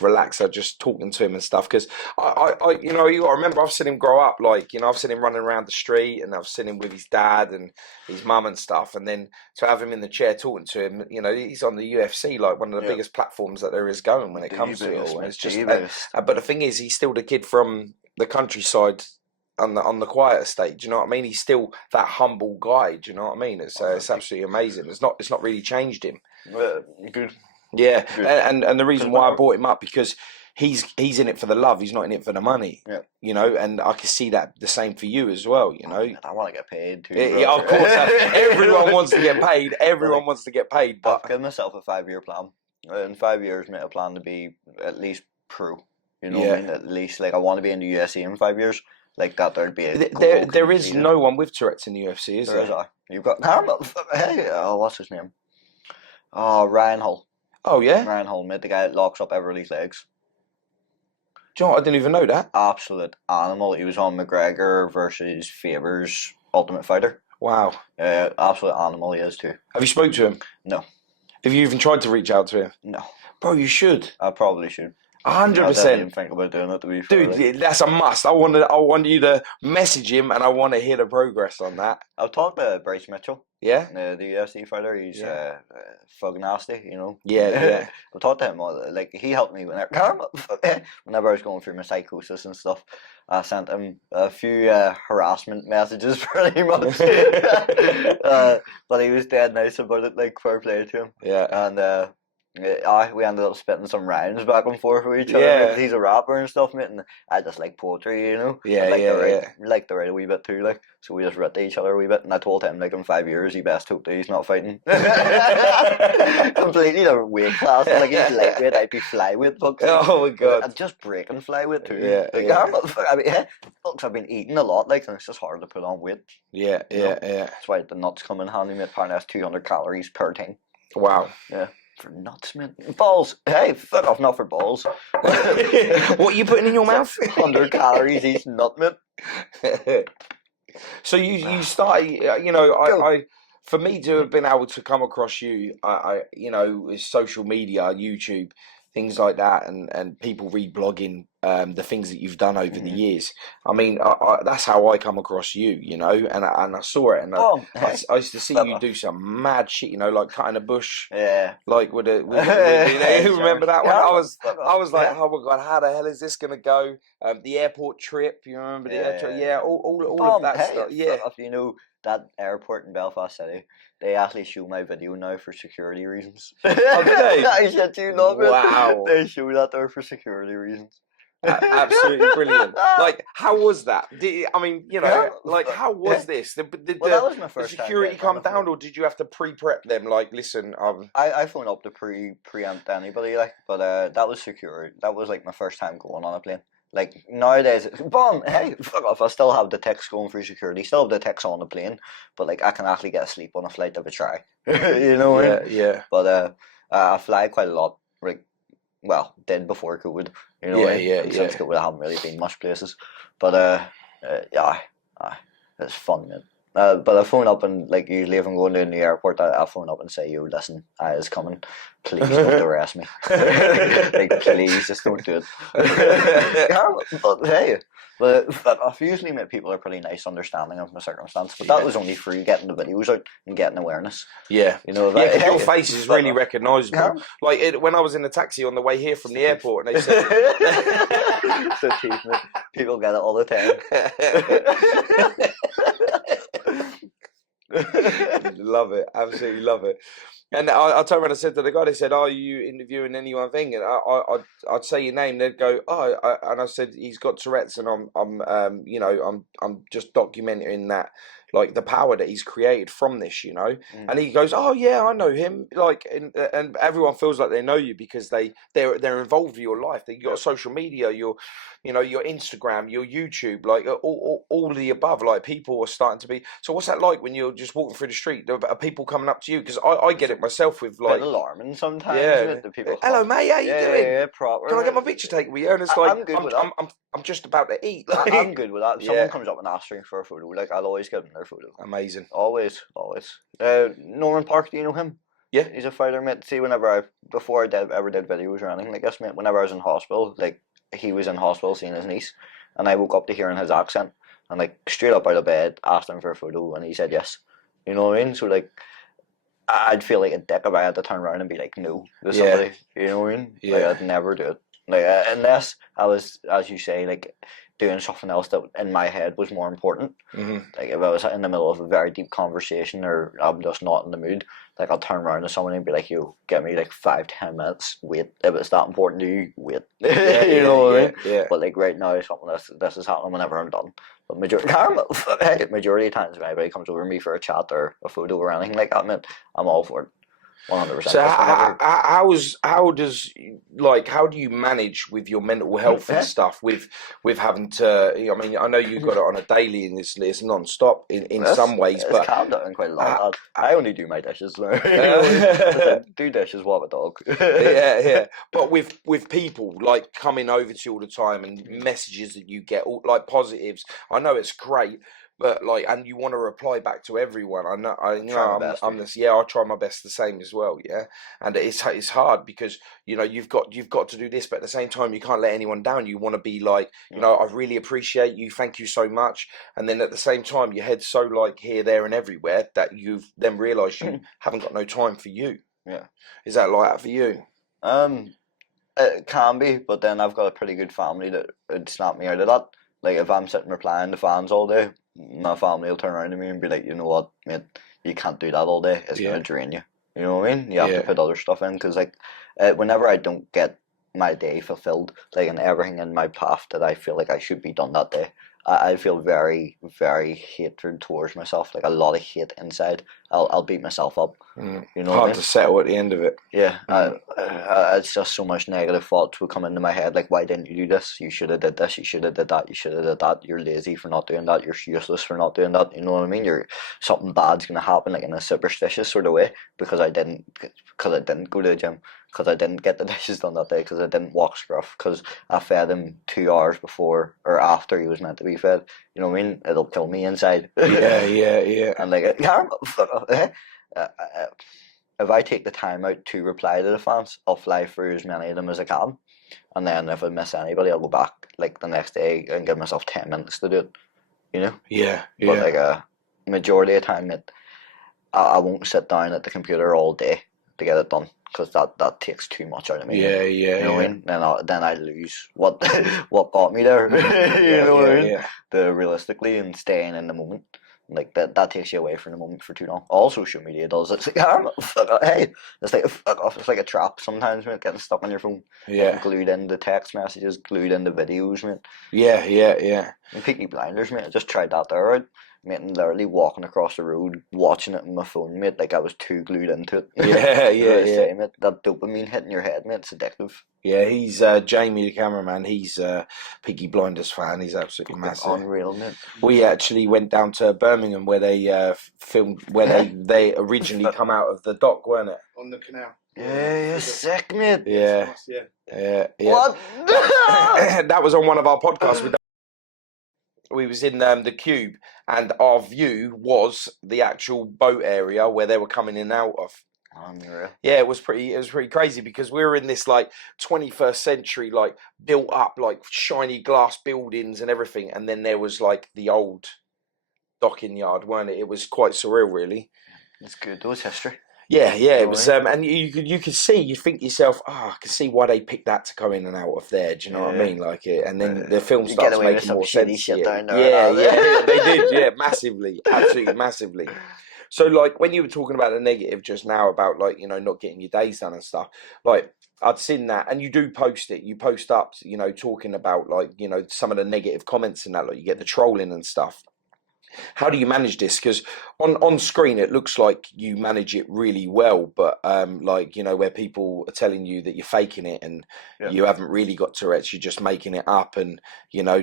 relaxed. I just talking to him and stuff because I you got to remember I've seen him grow up. Like I've seen him running around the street, and I've seen him with his dad and his mum and stuff. And then to have him in the chair talking to him, he's on the UFC, like one of the biggest platforms that there is going when it comes to it all. And it's just, but the thing is, he's still the kid from the countryside. On the quieter state, do you know what I mean? He's still that humble guy. Do you know what I mean? It's absolutely amazing. It's not really changed him. Good. Yeah, good. And the reason why I brought him up because he's in it for the love. He's not in it for the money. Yeah. And I can see that the same for you as well. I want to get paid too. Yeah, of course. Everyone wants to get paid. Everyone wants to get paid. But I've given myself a 5-year plan. In 5 years, mate, I plan to be at least pro. You know what I mean? At least I want to be in the UFC in 5 years. Like that, there'd be there is no one with Tourette's in the UFC, is there? You've got hey, what's his name? Oh, Ryan Hull. Oh yeah, Ryan Hull, mate, the guy that locks up Everly's legs. Do you know what? I didn't even know that. Absolute animal. He was on McGregor versus Faber's Ultimate Fighter. Wow. Absolute animal he is too. Have you spoke to him? No. Have you even tried to reach out to him? No. Bro, you should. I probably should. 100%. I didn't even think about doing it, to be fair. Dude, that's a must. I want you to message him, and I want to hear the progress on that. I've talked to Bryce Mitchell. Yeah? The UFC fighter. He's fucking nasty, Yeah. I've talked to him. Like, he helped me whenever I was going through my psychosis and stuff. I sent him a few harassment messages, pretty much. But he was dead nice about it, like, fair play to him. Yeah. And, we ended up spitting some rhymes back and forth with each other. Yeah. He's a rapper and stuff, mate, and I just like poetry, Yeah, like to write a wee bit too, like. So we just wrote to each other a wee bit, and I told him, like, in 5 years, he best hope that he's not fighting. Completely different weight class. Like, he's lightweight, I'd be flyweight, folks. Oh my god. I'm just breaking flyweight too. Yeah, Folks, I've been eating a lot, like, and it's just hard to put on weight. Yeah. That's why the nuts come in handy, mate. Apparently that's 200 calories per thing. Wow. Yeah. For nuts, man. Balls. Hey, fuck off, not for balls. What are you putting in your mouth? 100 calories each nut, man. So you started, I for me to have been able to come across you, with social media, YouTube, things like that, and people reblogging the things that you've done over the years. I mean, that's how I come across you, and I saw it, and I used to see you do some mad shit, like cutting a bush. Yeah. Like with remember that one? I was like, oh my god, how the hell is this gonna go? The airport trip, you remember the airport? Yeah, all of that stuff. Yeah. If that airport in Belfast City, they actually show my video now for security reasons. Oh, do they? I said you love it. Wow. They show that there for security reasons. Absolutely brilliant. Like, how was that? How was this? Did that was my first security come down, or did you have to pre-prep them? Like, listen, I phoned up to preempt anybody, like, but that was secure. That was like my first time going on a plane. Like, nowadays, hey, fuck off, I still have the text going through security, still have the text on the plane, but like, I can actually get asleep on a flight if I try. Yeah. But I fly quite a lot, like, well, did before COVID, since COVID I haven't really been much places, but it's fun, man. But I phone up and, like, usually if I'm going to the airport, I phone up and say, yo, listen, I is coming. Please don't arrest me. Like, please, just don't do it. But hey, I've usually met people are pretty nice, understanding of my circumstance. But that was only through getting the videos out and getting awareness. Yeah. Because your face is really recognisable. Like, when I was in the taxi on the way here from the airport, and they said... It's achievement. People get it all the time. Love it, absolutely love it. And I turned around and said to the guy, they said, are you interviewing anyone thing? And I'd say your name, they'd go, and I said, he's got Tourette's, and I'm just documenting that, like, the power that he's created from this, And he goes, oh yeah, I know him. Like, and everyone feels like they know you because they're involved with your life. You got social media, your Instagram, your YouTube, like all of the above. Like, people are starting to be. So what's that like when you're just walking through the street? Are people coming up to you? Because I get conflict myself with like. Bit alarming sometimes. Yeah. With the people. Hello, mate. How you doing? Yeah, proper. Can I get my picture taken with you? And it's like I'm good with that. I'm just about to eat. I'm good with that. If Yeah. someone comes up and asks me for a photo, like I'll always give them their photo. Amazing. Always. Norman Park, do you know him? Yeah. He's a fighter, mate. See, before I ever did videos or anything like this, mate, whenever I was in hospital, like he was in hospital seeing his niece, and I woke up to hearing his accent, and like straight up out of bed asked him for a photo, and he said yes. You know what I mean? So like, I'd feel like a dick if I had to turn around and be like no to somebody. You know what I mean? Yeah. Like I'd never do it. Like unless I was, as you say, like doing something else that in my head was more important. Mm-hmm. Like if I was in the middle of a very deep conversation or I'm just not in the mood, like I'll turn around to someone and be like, "You get me like 5-10 minutes. Wait, if it's that important to you, wait." You know what I mean? Yeah. But like right now, something this is happening whenever I'm done. But majority of times, if anybody comes over to me for a chat or a photo or anything like that, man, I'm all for it. 100%. So how do you manage with your mental health and stuff with having to? I mean, I know you got it on a daily and it's non-stop in some ways, it's but calmed down quite a lot. I only do my dishes. Do dishes, walk a dog. yeah. But with people like coming over to you all the time and messages that you get, all like positives. I know it's great. But like, and you want to reply back to everyone. I try my best the same as well. Yeah, and it's hard because you've got to do this, but at the same time you can't let anyone down. You want to be like, I really appreciate you, thank you so much, and then at the same time your head's so like here, there, and everywhere that you've then realised you haven't got no time for you. Yeah, is that like that for you? It can be, but then I've got a pretty good family that would snap me out of that. Like if I'm sitting replying to fans all day, my family will turn around to me and be like, you know what, mate, you can't do that all day. It's going to drain you. You know what I mean? You have to put other stuff in because like whenever I don't get my day fulfilled, like and everything in my path that I feel like I should be done that day, I feel very, very hatred towards myself, like a lot of hate inside. I'll beat myself up. You know, hard to settle at the end of it. Yeah, it's just so much negative thoughts will come into my head. Like, why didn't you do this? You should have did this. You should have did that. You should have did that. You're lazy for not doing that. You're useless for not doing that. You know what I mean? Something bad's gonna happen, like in a superstitious sort of way, because I didn't go to the gym, because I didn't get the dishes done that day, because I didn't walk Scruff, because I fed him 2 hours before or after he was meant to be fed. You know what I mean? It'll kill me inside. Yeah. And like, if I take the time out to reply to the fans, I'll fly through as many of them as I can, and then if I miss anybody, I'll go back like the next day and give myself 10 minutes to do it. You know? Yeah. But like majority of the time, I won't sit down at the computer all day to get it done, because that takes too much out of me. You know what I mean? Then I lose what got me there. You know what I mean? The realistically and staying in the moment. Like that takes you away from the moment for too long. All social media does. It's like, hey, it's like fuck off. It's like a trap sometimes, man. Getting stuck on your phone. Yeah. Glued into text messages, glued into videos, man. Yeah. And Peaky Blinders, mate. I just tried that there, right? Mate, and literally walking across the road, watching it on my phone, mate. Like I was too glued into it. Yeah. Mate, that dopamine hitting your head, mate. It's addictive. Yeah, he's Jamie, the cameraman. He's a Peaky Blinders fan. He's absolutely massive. Unreal, mate. We actually went down to Birmingham where they filmed, where they originally come out of the dock, weren't it? On the canal. Yeah, you're sick, mate. Yeah. What? That was on one of our podcasts. We was in the Cube, and our view was the actual boat area where they were coming in and out of. Unreal. Yeah, it was pretty crazy, because we were in this like 21st century, like built up like shiny glass buildings and everything, and then there was like the old docking yard, weren't it? It was quite surreal, really. It's good. There was history. Yeah, it was, and you could see, you think yourself, I can see why they picked that to come in and out of there. Do you know what I mean? Like it, and then the film starts making more sense. Shit down there, yeah, they did, massively, absolutely massively. So, like, when you were talking about the negative just now about, like, not getting your days done and stuff, like, I'd seen that, and you do post it. You post up, talking about, like, some of the negative comments and that, like, you get the trolling and stuff. How do you manage this? Because on screen it looks like you manage it really well, but where people are telling you that you're faking it and you haven't really got Tourette's, you're just making it up, and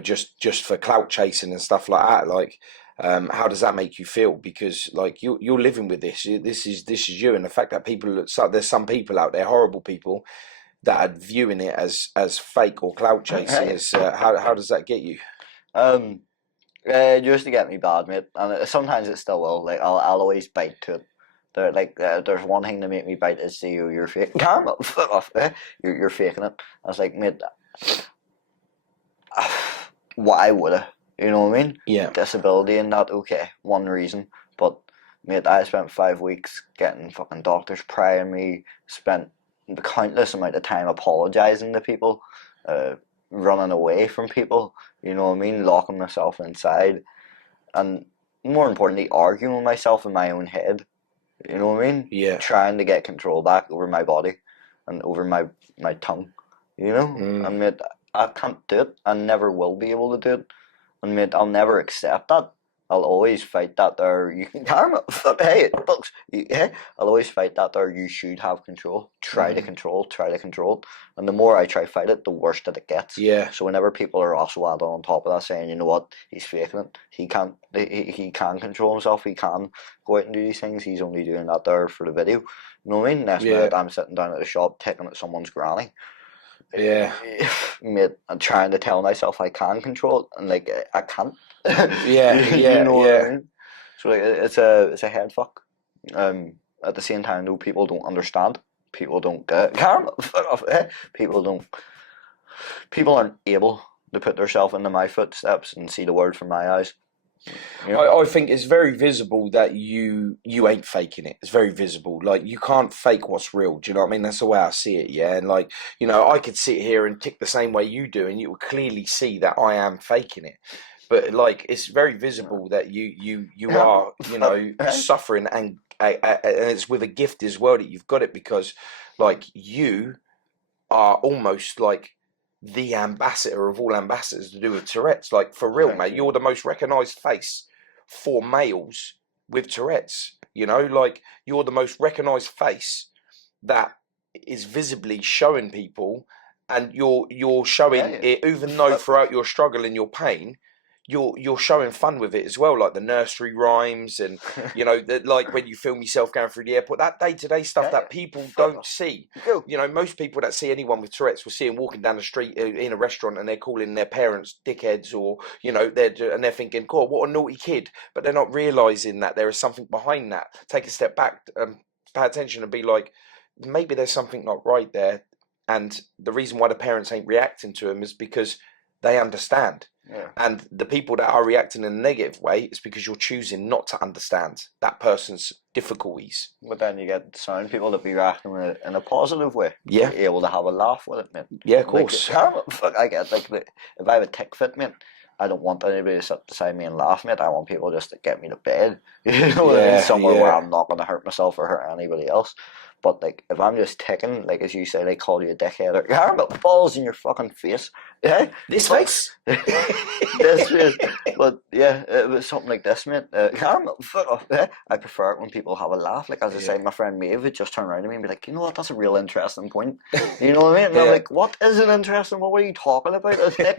just for clout chasing and stuff like that. Like, how does that make you feel? Because like you're living with this. This is you, and the fact that there's some people out there, horrible people, that are viewing it as fake or clout chasing. Is how does that get you? Just to get me bad, mate, and sometimes it still will. Like I'll always bite to it. There's one thing to make me bite is see you're fake. Karma, fuck off. You're faking it. I was like, mate, why would I? You know what I mean? Yeah. Disability and that, okay, one reason. But mate, I spent 5 weeks getting fucking doctors prying me. Spent the countless amount of time apologising to people, running away from people. You know what I mean? Locking myself inside, and more importantly, arguing with myself in my own head. You know what I mean? Yeah. Trying to get control back over my body and over my tongue. You know? And mate, I can't do it. I never will be able to do it. And mate, I'll never accept that. I'll always fight that there. You can karma. Hey, books. Hey, I'll always fight that there. You should have control. Try to control. Try to control. And the more I try to fight it, the worse that it gets. Yeah. So whenever people are also added on top of that, saying, you know what, he's faking it. He can't. He can control himself. He can go out and do these things. He's only doing that there for the video. You know what I mean? Next minute, I'm sitting down at the shop, taking at someone's granny. Yeah. Mate, I'm trying to tell myself I can control it, and like I can't. You know what I mean? So like it's a head fuck. At the same time, though, people don't understand. People don't get karma. People aren't able to put themselves into my footsteps and see the world from my eyes. You know? I think it's very visible that you ain't faking it. It's very visible. Like, you can't fake what's real. Do you know what I mean? That's the way I see it, yeah? And like, you know, I could sit here and tick the same way you do, and you will clearly see that I am faking it. But like, it's very visible that you are, you know, suffering, and it's with a gift as well that you've got it, because like, you are almost like the ambassador of all ambassadors to do with Tourette's. Like, for real, mate, you're the most recognised face for males with Tourette's. You know, like, you're the most recognised face that is visibly showing people, and you're showing it, even though throughout your struggle and your pain, you're showing fun with it as well, like the nursery rhymes, and you know, like when you film yourself going through the airport, that day-to-day stuff that people don't see. You know, most people that see anyone with Tourette's will see him walking down the street in a restaurant, and they're calling their parents dickheads, or you know, they're thinking, God, what a naughty kid, but they're not realising that there is something behind that. Take a step back, pay attention, and be like, maybe there's something not right there, and the reason why the parents ain't reacting to him is because they understand. Yeah. And the people that are reacting in a negative way is because you're choosing not to understand that person's difficulties. But then you get some people that be reacting in a positive way. Yeah. Be able to have a laugh with it, man. Yeah, of course. Like, I get, like, if I have a tick fit, man, I don't want anybody to sit beside me and laugh, mate. I want people just to get me to bed. You know what I mean? Somewhere where I'm not going to hurt myself or hurt anybody else. But like, if I'm just ticking, like as you say, they call you a dickhead, or you're got balls in your fucking face. Yeah, this face. This face. But yeah, it was something like this, mate. Fuck off. I prefer it when people have a laugh. Like, as I say, my friend Maeve would just turn around to me and be like, you know what, that's a real interesting point. You know what I mean? And I'm like, what is it interesting? What were you talking about? You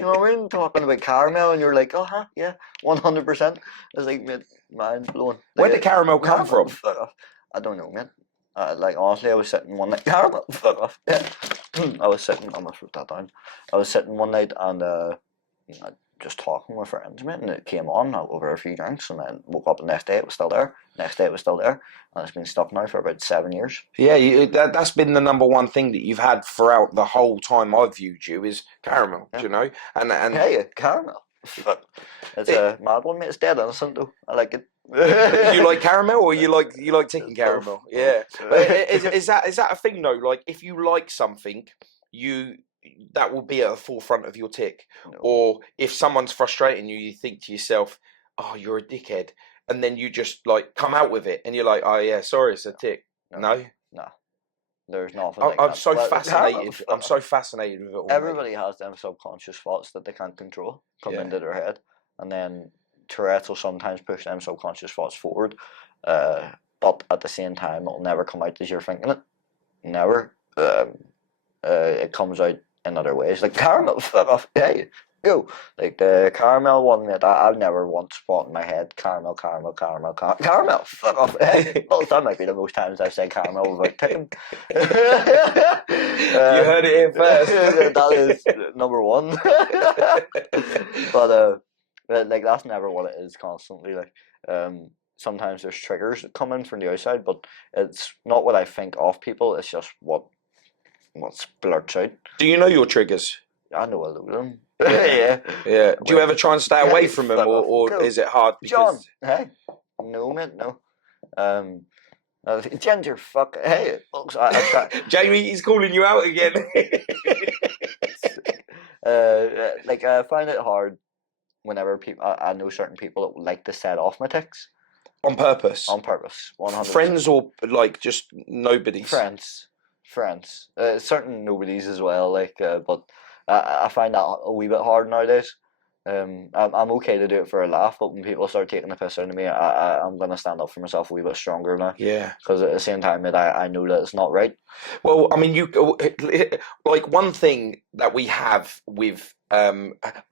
know what I mean? Talking about caramel, and you're like, oh, huh, yeah, 100%. It's like, mate, mind blowing. Where did caramel come from? Fuck off. I don't know, man. Like, honestly, I was sitting one night. Caramel, fuck off. Yeah. I was sitting. I must put that down. I was sitting one night and just talking with friends, mate, and it came on over a few drinks, and then woke up the next day. It was still there. Next day, it was still there, and it's been stuck now for about 7 years. Yeah, that's been the number one thing that you've had throughout the whole time I've viewed you is caramel. You know, and yeah, caramel. It's a mad one, mate. It's dead innocent though. I like it. You like caramel, or you like ticking caramel? Yeah, but is that a thing though? Like, if you like something, that will be at the forefront of your tick. No. Or if someone's frustrating you, you think to yourself, "Oh, you're a dickhead," and then you just like come out with it, and you're like, "Oh yeah, sorry, it's a tick." No. There's nothing. I'm so fascinated. I'm so fascinated with it all. Everybody has them subconscious thoughts that they can't control come into their head, and then Tourette's will sometimes push them subconscious thoughts forward. But at the same time, it'll never come out as you're thinking it. Never. It comes out in other ways. Like caramel, fuck off. Hey, go. Like the caramel one, mate, I've never once thought in my head, caramel, caramel, fuck off. Well, that might be the most times I've said caramel without ticking. You heard it here first. That is number one. But like that's never what it is constantly. Like sometimes there's triggers that come in from the outside, but it's not what I think of people. It's just what's blurts out. Do you know your triggers? I know a lot of them. Yeah. Yeah. Do you ever try and stay away from them, or is it hard? John, hey, no, mate, no. Ginger, fuck, hey, folks, I try. Jamie, he's calling you out again. Like I find it hard whenever people, I know certain people that like to set off my tics. On purpose? On purpose, 100%. Friends or like just nobodies? Friends. Certain nobodies as well, like, but I find that a wee bit hard nowadays. I'm okay to do it for a laugh, but when people start taking the piss out of me, I'm going to stand up for myself a wee bit stronger now. Yeah. Because at the same time, mate, I know that it's not right. Well, I mean, like one thing that we have with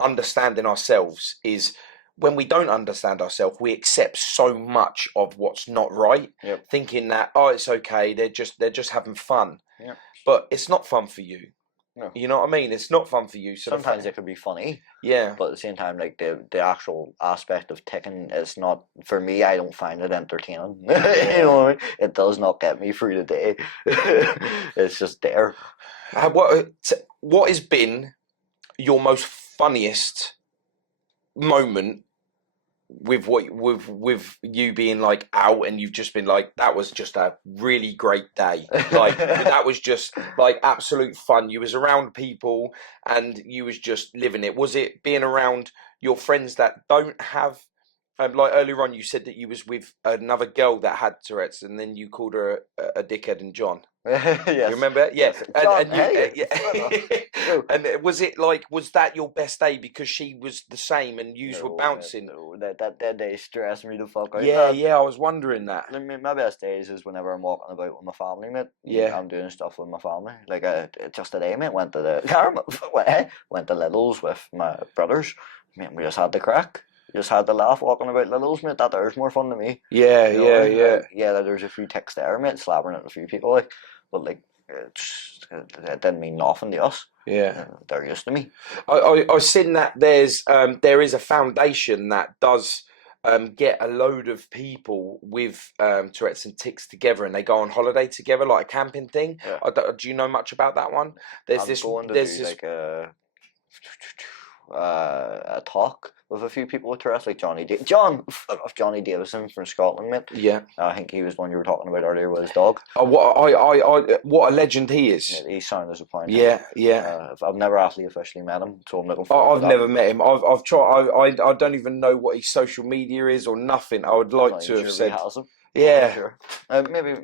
understanding ourselves is when we don't understand ourselves, we accept so much of what's not right, thinking that, oh, it's okay, they're just having fun. Yep. But it's not fun for you. No. You know what I mean? It's not fun for you. So sometimes it could be funny. Yeah. But at the same time, like the actual aspect of ticking is not, for me, I don't find it entertaining. You know what I mean? It does not get me through the day. It's just there. What has been your most funniest moment with you being like out and you've just been like, that was just a really great day, like that was just like absolute fun, you was around people and you was just living it? Was it being around your friends that don't have like earlier on you said that you was with another girl that had Tourette's and then you called her a dickhead and John? Yes. You remember? Yeah. Yes. John, and was it like, was that your best day because she was the same and yous were bouncing? No, that day stressed me the fuck out. Yeah, I was wondering that. I mean, my best days is whenever I'm walking about with my family, mate. Yeah. I'm doing stuff with my family. Like just today, mate, went to went to Little's with my brothers. Man, we just had the crack. Just had the laugh walking about Little's, mate. That there's more fun to me. Yeah, you know, yeah. There's a few ticks there, mate, slabbering at a few people, like, but like it didn't mean nothing to us. Yeah, they're used to me. I've seen that there is a foundation that does get a load of people with Tourette's and tics together, and they go on holiday together, like a camping thing. Yeah. Do you know much about that one? There's like a talk with a few people with Tourette's, like Johnny Davison from Scotland, mate. Yeah, I think he was the one you were talking about earlier with his dog. What a legend he is. Yeah, he's sound as a point. Yeah. I've never actually officially met him, so I'm looking forward. I've never met him. I've tried. I don't even know what his social media is or nothing. I would like to have said. Yeah, sure. Maybe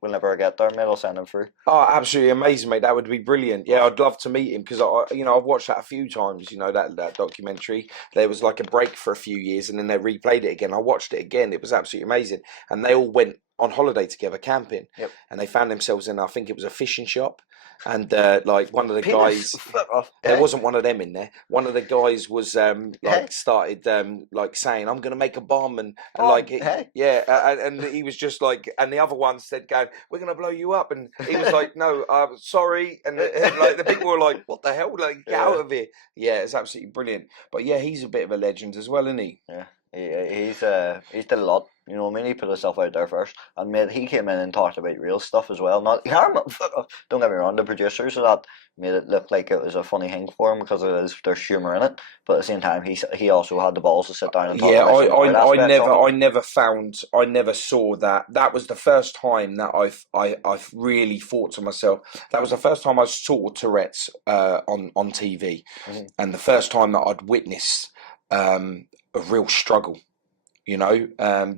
whenever I get there, maybe I'll send him through. Oh, absolutely amazing, mate. That would be brilliant. Yeah, I'd love to meet him because I've watched that a few times. That documentary. There was like a break for a few years, and then they replayed it again. I watched it again. It was absolutely amazing, and they all went on holiday together camping. Yep. And they found themselves in, I think it was a fishing shop. And like one of the guys, there wasn't one of them in there. One of the guys was started like saying, "I'm going to make a bomb," and and he was just like, and the other one said, "Going, we're going to blow you up," and he was like, "No, sorry," and like the people were like, "What the hell? Like, get out of here!" Yeah, it's absolutely brilliant. But yeah, he's a bit of a legend as well, isn't he? Yeah. He's did a lot, you know what I mean? He put himself out there first, and made he came in and talked about real stuff as well. Not don't get me wrong, the producers of that made it look like it was a funny thing for him because there's humour in it, but at the same time he also had the balls to sit down and talk. Yeah, I never saw that. That was the first time that I've really thought to myself. That was the first time I saw Tourette's on TV, and the first time that I'd witnessed a real struggle. you know,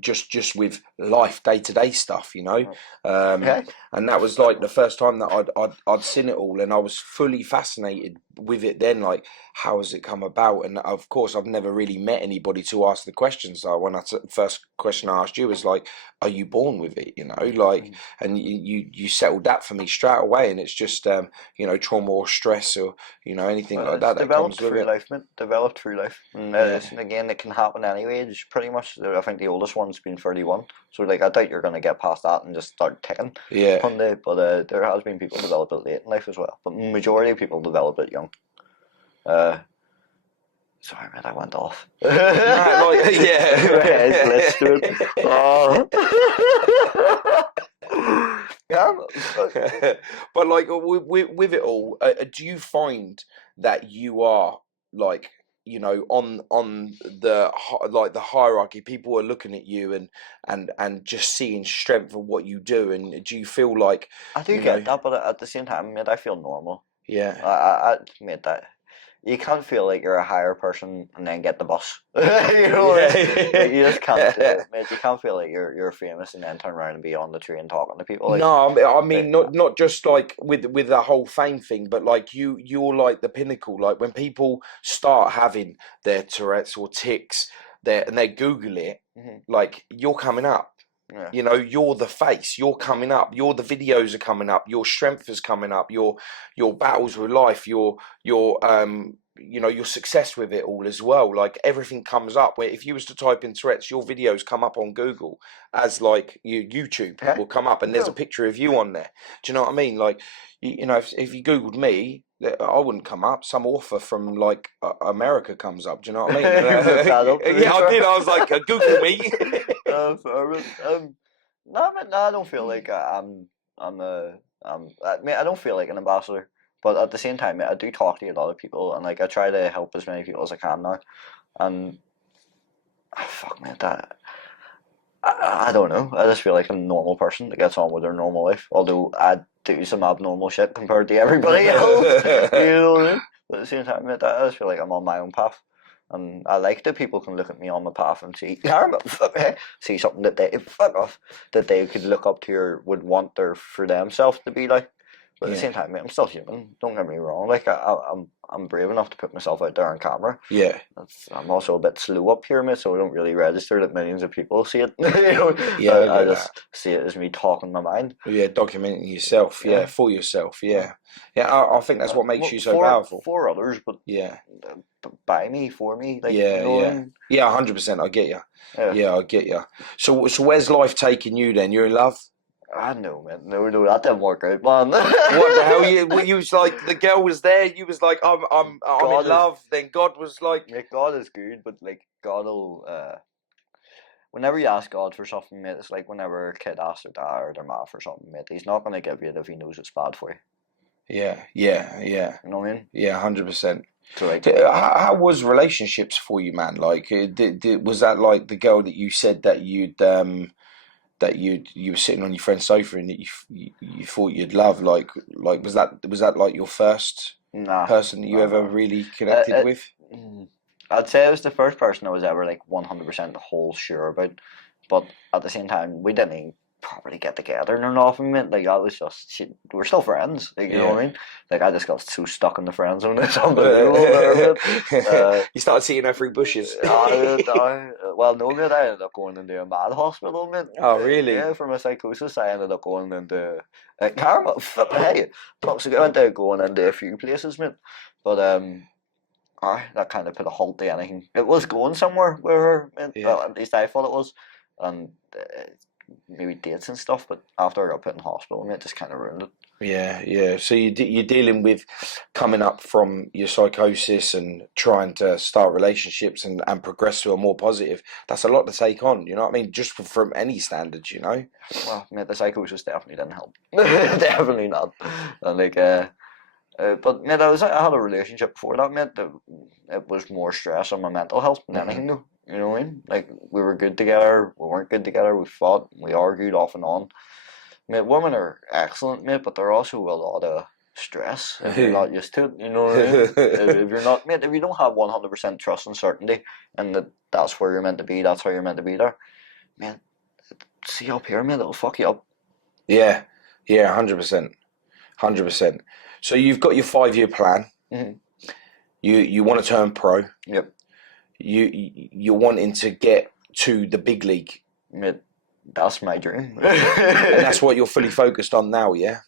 just with life, day-to-day stuff, you know. And that was like the first time that I'd seen it all, and I was fully fascinated with it then, like, how has it come about? And of course, I've never really met anybody to ask the questions. So when first question I asked you was like, are you born with it, you know, like, and you settled that for me straight away, and it's just, you know, trauma or stress or, you know, anything like that comes with it. Developed through life, and again, it can happen any age, pretty much. I think the oldest one's been 31, so like, I doubt you're going to get past that and just start ticking one day, but there has been people develop it late in life as well, but majority of people develop it young. Sorry, man, I went off. Nah, like, Let's do it. Yeah, but like with it all, do you find that you are like, you know, on the like the hierarchy, people are looking at you and just seeing strength of what you do, and do you feel like I do get that, but at the same time, mate, I feel normal. Yeah, I mate, that you can't feel like you're a higher person and then get the bus. You know, like, you just can't do it, mate. You can't feel like you're famous and then turn around and be on the train talking to people. Like, no, I mean not just like with the whole fame thing, but like you're like the pinnacle. Like when people start having their Tourette's or tics, and they Google it, like you're coming up. Yeah. You know, you're the face. You're coming up. The videos are coming up. Your strength is coming up. Your battles with life. Your you know, your success with it all as well. Like everything comes up. Where if you was to type in Tourette's, your videos come up on Google as like YouTube will come up, and there's a picture of you on there. Do you know what I mean? Like you know, if you Googled me, I wouldn't come up. Some author from like America comes up. Do you know what I mean? Yeah, I did. I was like, Google me. No, I don't feel like I don't feel like an ambassador, but at the same time, I do talk to a lot of people, and like I try to help as many people as I can now, and fuck, man, that I don't know. I just feel like a normal person that gets on with their normal life, although I do some abnormal shit compared to everybody else. You know what I mean? But at the same time, I just feel like I'm on my own path. And I like that people can look at me on my path and see something that they could look up to or would want for themselves to be like. But at the same time, mate, I'm still human. Don't get me wrong. Like I'm brave enough to put myself out there on camera. Yeah. I'm also a bit slow up here, mate, so I don't really register that millions of people see it. You know? Yeah. I just see it as me talking my mind. Yeah, documenting yourself. Yeah, for yourself. Yeah. Yeah, I think that's what makes you so powerful. For others, but by me, for me. Like, yeah, you know what I mean? Yeah, 100%. I get you. Yeah, I get you. So where's life taking you then? You're in love? I know, man. No, that didn't work out, man. What the hell? You was like, the girl was there. You was like, I'm in love. Then God was like, yeah, God is good, but like God will. Whenever you ask God for something, mate, it's like whenever a kid asks their dad or their mom for something, mate. He's not gonna give you it if he knows it's bad for you. Yeah. You know what I mean? Yeah, 100%. So like, how was relationships for you, man? Like, was that like the girl that you said that you were sitting on your friend's sofa and that you thought you'd love? Like was that like your first person that you ever really connected with? I'd say it was the first person I was ever like 100% whole sure about, but at the same time, we didn't even properly get together or nothing, mate. Like, I was just, we're still friends, like, you know what I mean? Like, I just got so stuck in the friend zone, it's unbelievable. You started seeing her through bushes. Well, no, mate, I ended up going into a mad hospital, mate. Oh, really? Yeah, for my psychosis, I ended up going into karma. Hey, toxic. I went there going into a few places, mate. But that kind of put a halt to anything. It was going somewhere with her, mate. Yeah. Well, at least I thought it was, and maybe dates and stuff. But after I got put in hospital, mate, it just kind of ruined it. Yeah. So you're dealing with coming up from your psychosis and trying to start relationships and progress to a more positive. That's a lot to take on, you know what I mean? Just from any standards, you know? Well, mate, the psychosis definitely didn't help. Definitely not. And like, but mate, I had a relationship before that, mate. It was more stress on my mental health than anything, though. You know what I mean? Like, we were good together, we weren't good together, we fought, we argued off and on. Mate, women are excellent, mate, but they're also a lot of stress if you're not used to it. You know what I mean? If you're not, mate, if you don't have 100% trust and certainty, and that's where you're meant to be, that's how you're meant to be there, man. See up here, man, it'll fuck you up. Yeah, 100%, 100%. So you've got your 5-year plan. Mm-hmm. You want to turn pro. Yep. You're wanting to get to the big league. Mate, that's my dream. And that's what you're fully focused on now, yeah?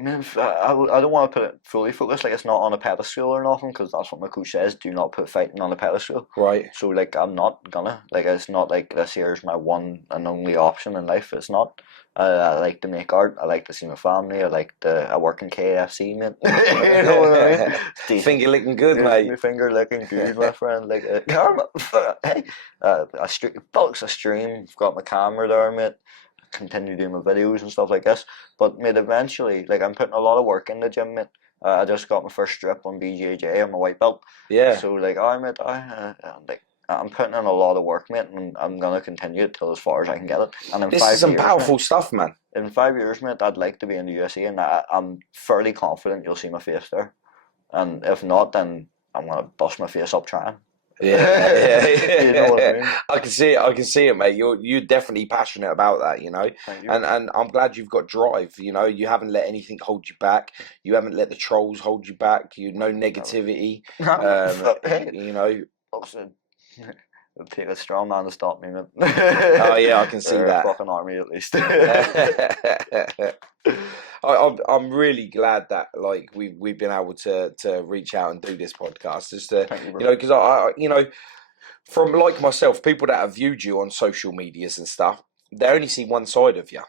Man, I don't want to put it fully focused, like it's not on a pedestal or nothing, because that's what my coach says, do not put fighting on a pedestal. Right. So, like, I'm not gonna, like, it's not like this year's my one and only option in life, it's not. I like to make art, I like to see my family, I work in KFC, man. You know what I mean? Finger licking good, mate. My finger licking good, my friend. Like, hey, bulks a stream, I've got my camera there, mate. Continue doing my videos and stuff like this, but mate, eventually, like, I'm putting a lot of work in the gym, mate. I just got my first strip on BJJ on my white belt. Yeah. So like, I'm putting in a lot of work, mate, and I'm gonna continue it till as far as I can get it. And in This 5 is some years, powerful mate, stuff, man. in 5 years, mate, I'd like to be in the USA, and I'm fairly confident you'll see my face there. And if not, then I'm gonna bust my face up trying. Yeah. You know what I mean? I can see it, mate. You're definitely passionate about that, you know. Thank you. And I'm glad you've got drive, you know. You haven't let anything hold you back. You haven't let the trolls hold you back. No negativity. You know. It'll take a strong man to stop me, man. Oh yeah, I can see that. Fucking army, at least. I'm really glad that, like, we've been able to reach out and do this podcast, just to, you know, because I you know, from like myself, people that have viewed you on social medias and stuff, they only see one side of you.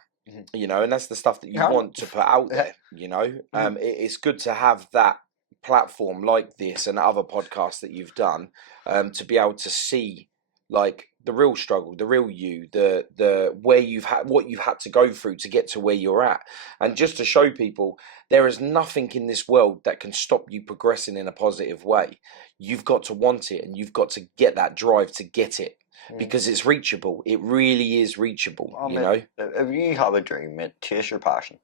You know, and that's the stuff that you want to put out there. You know, it's good to have that platform like this and other podcasts that you've done, to be able to see, like, the real struggle, the real you, the where what you've had to go through to get to where you're at, and just to show people there is nothing in this world that can stop you progressing in a positive way. You've got to want it, and you've got to get that drive to get it, because it's reachable. It really is reachable. You know, if you have a dream, mate, chase your passion.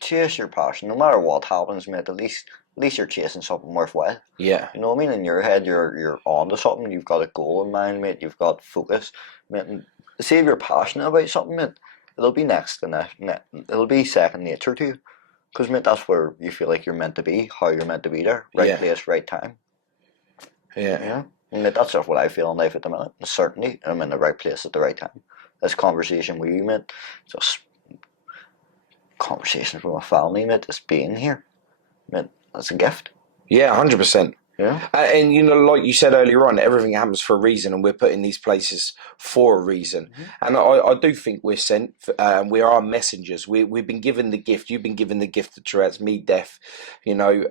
Chase your passion, no matter what happens, mate. At least you're chasing something worthwhile. Yeah. You know what I mean? In your head, you're on to something. You've got a goal in mind, mate. You've got focus, mate. And see, if you're passionate about something, mate, it'll be it'll be second nature to you. Because, mate, that's where you feel like you're meant to be, how you're meant to be there. Right place, right time. Yeah. And mate, that's just what I feel in life at the minute. Certainly, I'm in the right place at the right time. This conversation with you, mate, just conversations with my family, mate, just being here, mate, that's a gift. Yeah, 100%. Yeah. And you know, like you said earlier on, everything happens for a reason, and we're put in these places for a reason. And I do think we're sent. We are messengers. We've been given the gift. You've been given the gift of Tourette's. Me, deaf. You know,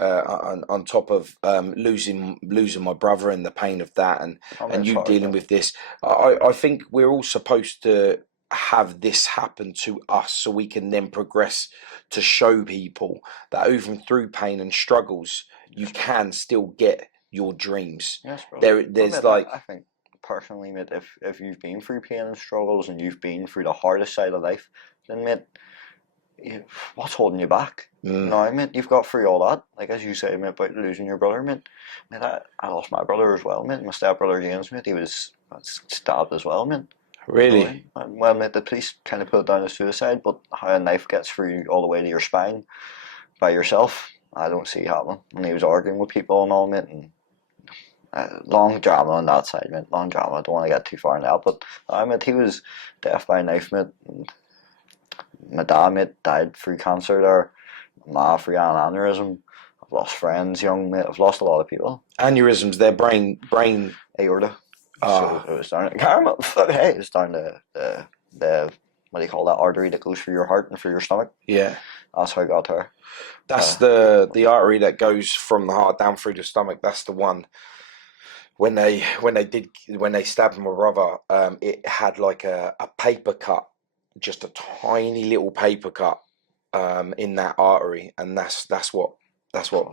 on top of losing my brother and the pain of that, and you dealing with this. I think we're all supposed to have this happen to us, so we can then progress to show people that even through pain and struggles, you can still get your dreams. Yes, bro. There's mate, I think personally, mate, if you've been through pain and struggles and you've been through the hardest side of life, then, mate, what's holding you back? No, mate, you've got through all that. Like, as you say, mate, about losing your brother, mate. Mate, I lost my brother as well, mate. My stepbrother James, mate, he was stabbed as well, mate. Really? Well, mate, the police kind of put it down as suicide, but how a knife gets through all the way to your spine by yourself, I don't see happening. And he was arguing with people and all, mate, and long drama on that side, mate. Long drama. I don't want to get too far in that, but mate, he was death by knife, mate. And my dad, mate, died through cancer there. My ma through an aneurysm. I've lost friends, young, mate. I've lost a lot of people. Aneurysms, their brain aorta. So it was down to caramel. Hey, it's down to the what do you call that artery that goes through your heart and through your stomach. Yeah. That's how I got her. That's the artery that goes from the heart down through the stomach. That's the one. When they stabbed my brother, it had like a paper cut, just a tiny little paper cut, in that artery, and that's what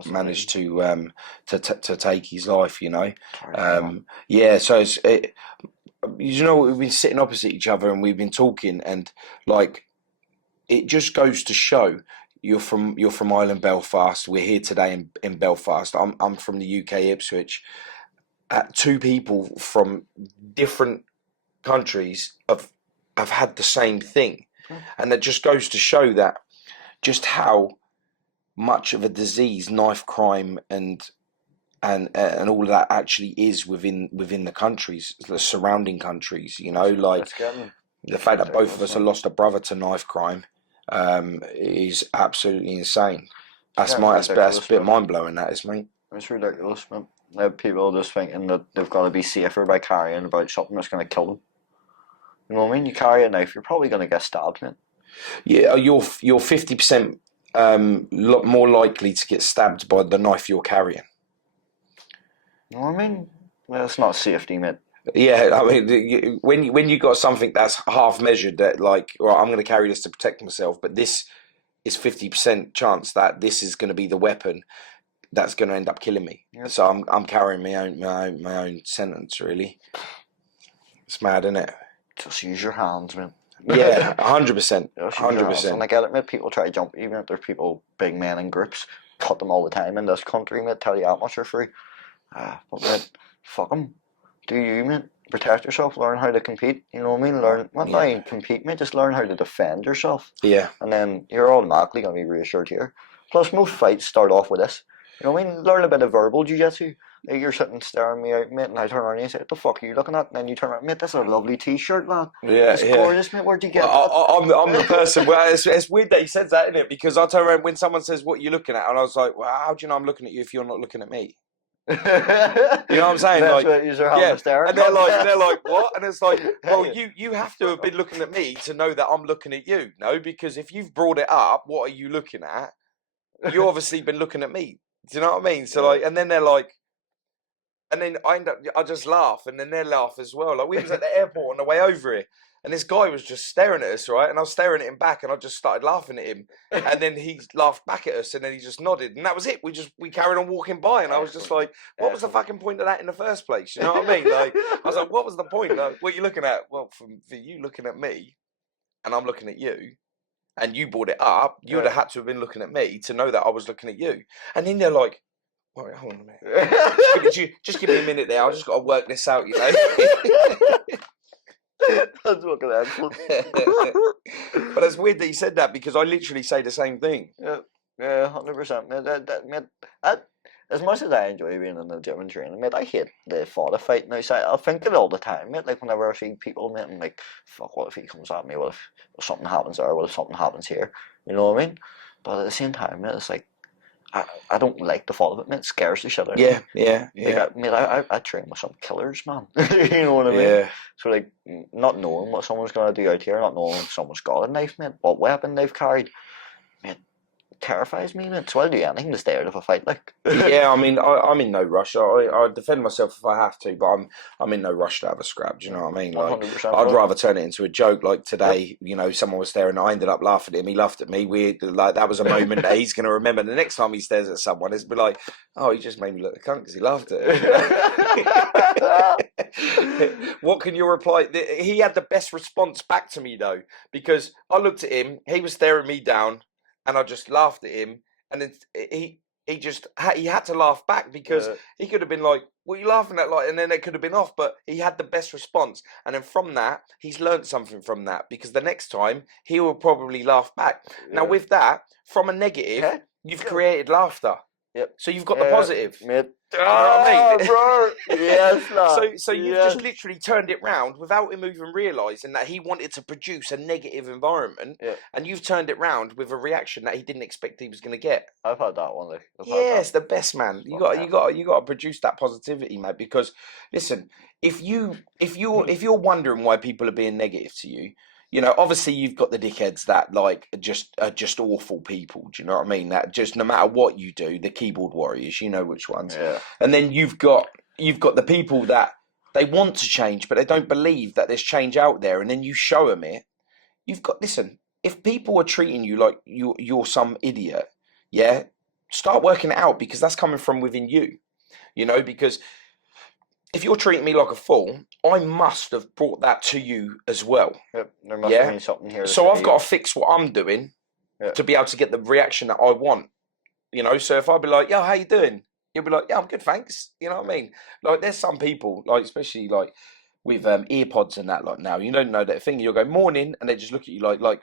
managed to take his life, you know. So you know, we've been sitting opposite each other and we've been talking, and like, it just goes to show you're from Ireland, Belfast. We're here today in Belfast. I'm from the UK, Ipswich. Two people from different countries have had the same thing, and that just goes to show that just how much of a disease knife crime and all of that actually is within the countries, the surrounding countries. You know, like the fact that both of us have lost a brother to knife crime is absolutely insane. That's a bit mind blowing. That is, mate. It's ridiculous, man. People just thinking that they've got to be safer by carrying about something that's going to kill them. You know what I mean? You carry a knife, you're probably going to get stabbed, man. Yeah, you're 50% more likely to get stabbed by the knife you're carrying. You know what I mean? Well, it's not safety, mate. Yeah, I mean, when you got something that's half measured, that like, well, I'm going to carry this to protect myself, but this is 50% chance that this is going to be the weapon that's going to end up killing me. Yeah. So I'm carrying my own sentence, really. It's mad, isn't it? Just use your hands, man. Yeah, 100%. 100%. And I get it, mate. People try to jump, even if there's people, big men in groups, cut them all the time in this country, mate. Tell you how much are free. But mate, fuck them. Do you, mate? Protect yourself. Learn how to compete. You know what I mean? Not even compete, mate. Just learn how to defend yourself. Yeah. And then you're automatically going to be reassured here. Plus, most fights start off with this. You know what I mean? Learn a bit of verbal jiu-jitsu. You're sitting staring me out, mate, and I turn around and you say, "What the fuck are you looking at?" And then you turn around, "Mate, that's a lovely t-shirt, man. Yeah, it's gorgeous, mate. Where'd you get that?" I'm the person. Well, it's weird that he says that, isn't it? Because I turn around when someone says, "What are you looking at?" and I was like, "Well, how do you know I'm looking at you if you're not looking at me?" You know what I'm saying? That's like, what you're staring. And they're like, "What?" And it's like, well, you have to have been looking at me to know that I'm looking at you, no? Because if you've brought it up, what are you looking at? You obviously been looking at me. Do you know what I mean? So like, and then they're like, and then I just laugh, and then they laugh as well. Like we was at the airport on the way over here, and this guy was just staring at us, right? And I was staring at him back, and I just started laughing at him, and then he laughed back at us, and then he just nodded, and that was it. We carried on walking by, and I was just like, what was the fucking point of that in the first place? You know what I mean? Like I was like, what was the point? Like, what are you looking at? Well, for you looking at me, and I'm looking at you. And you brought it up, you would have had to have been looking at me to know that I was looking at you. And then they're like, wait, hold on a minute. Just give me a minute there. I just got to work this out, you know. That's fucking excellent. But it's weird that you said that because I literally say the same thing. Yeah, 100%. Mate, as much as I enjoy being in the gym and training, mate, I hate the thought of fighting outside. I think it all the time, mate. Like whenever I see people, mate, I'm like, fuck, what if he comes at me? What if something happens there? What if something happens here? You know what I mean? But at the same time, mate, it's like, I don't like the thought of it, mate. It scares the shit out of me. Yeah. Like, I train with some killers, man. You know what I mean? Yeah. So, like, not knowing what someone's going to do out here, not knowing if someone's got a knife, mate, what weapon they've carried, mate, terrifies me, mate. So I'll do anything to stay out of a fight, like. Yeah, I mean, I'm in no rush. I defend myself if I have to, but I'm in no rush to have a scrap. Do you know what I mean? Like, I'd rather turn it into a joke. Like today, you know, someone was staring. I ended up laughing at him. He laughed at me. Like that was a moment that he's going to remember. The next time he stares at someone, it's be like, oh, he just made me look the cunt because he laughed at him. What can you reply? He had the best response back to me though, because I looked at him. He was staring me down. And I just laughed at him, and he had to laugh back because he could have been like, "What are you laughing at?" Like, and then it could have been off. But he had the best response, and then from that, he's learned something from that because the next time he will probably laugh back. Now, with that, from a negative, you've created laughter. Yep. So you've got the positive. Mate. You know what I mean? Bro. Yes, man. So you've just literally turned it round without him even realising that he wanted to produce a negative environment, and you've turned it round with a reaction that he didn't expect he was going to get. I've had that one. It's the best, man. You got to produce that positivity, mate. Because listen, if you're wondering why people are being negative to you. You know, obviously you've got the dickheads that like are just awful people. Do you know what I mean? That just no matter what you do, the keyboard warriors, you know which ones. Yeah. And then you've got the people that they want to change, but they don't believe that there's change out there. And then you show them it. Listen, if people are treating you like you're some idiot, start working it out because that's coming from within you. You know, because if you're treating me like a fool, I must have brought that to you as well. Yep, there must be something here. So I've got to fix what I'm doing to be able to get the reaction that I want. You know, so if I be like, "Yo, how you doing?" You'll be like, "Yeah, I'm good, thanks." You know what I mean? Like, there's some people, like especially like with earpods and that, like now, you don't know that thing. You'll go morning, and they just look at you like,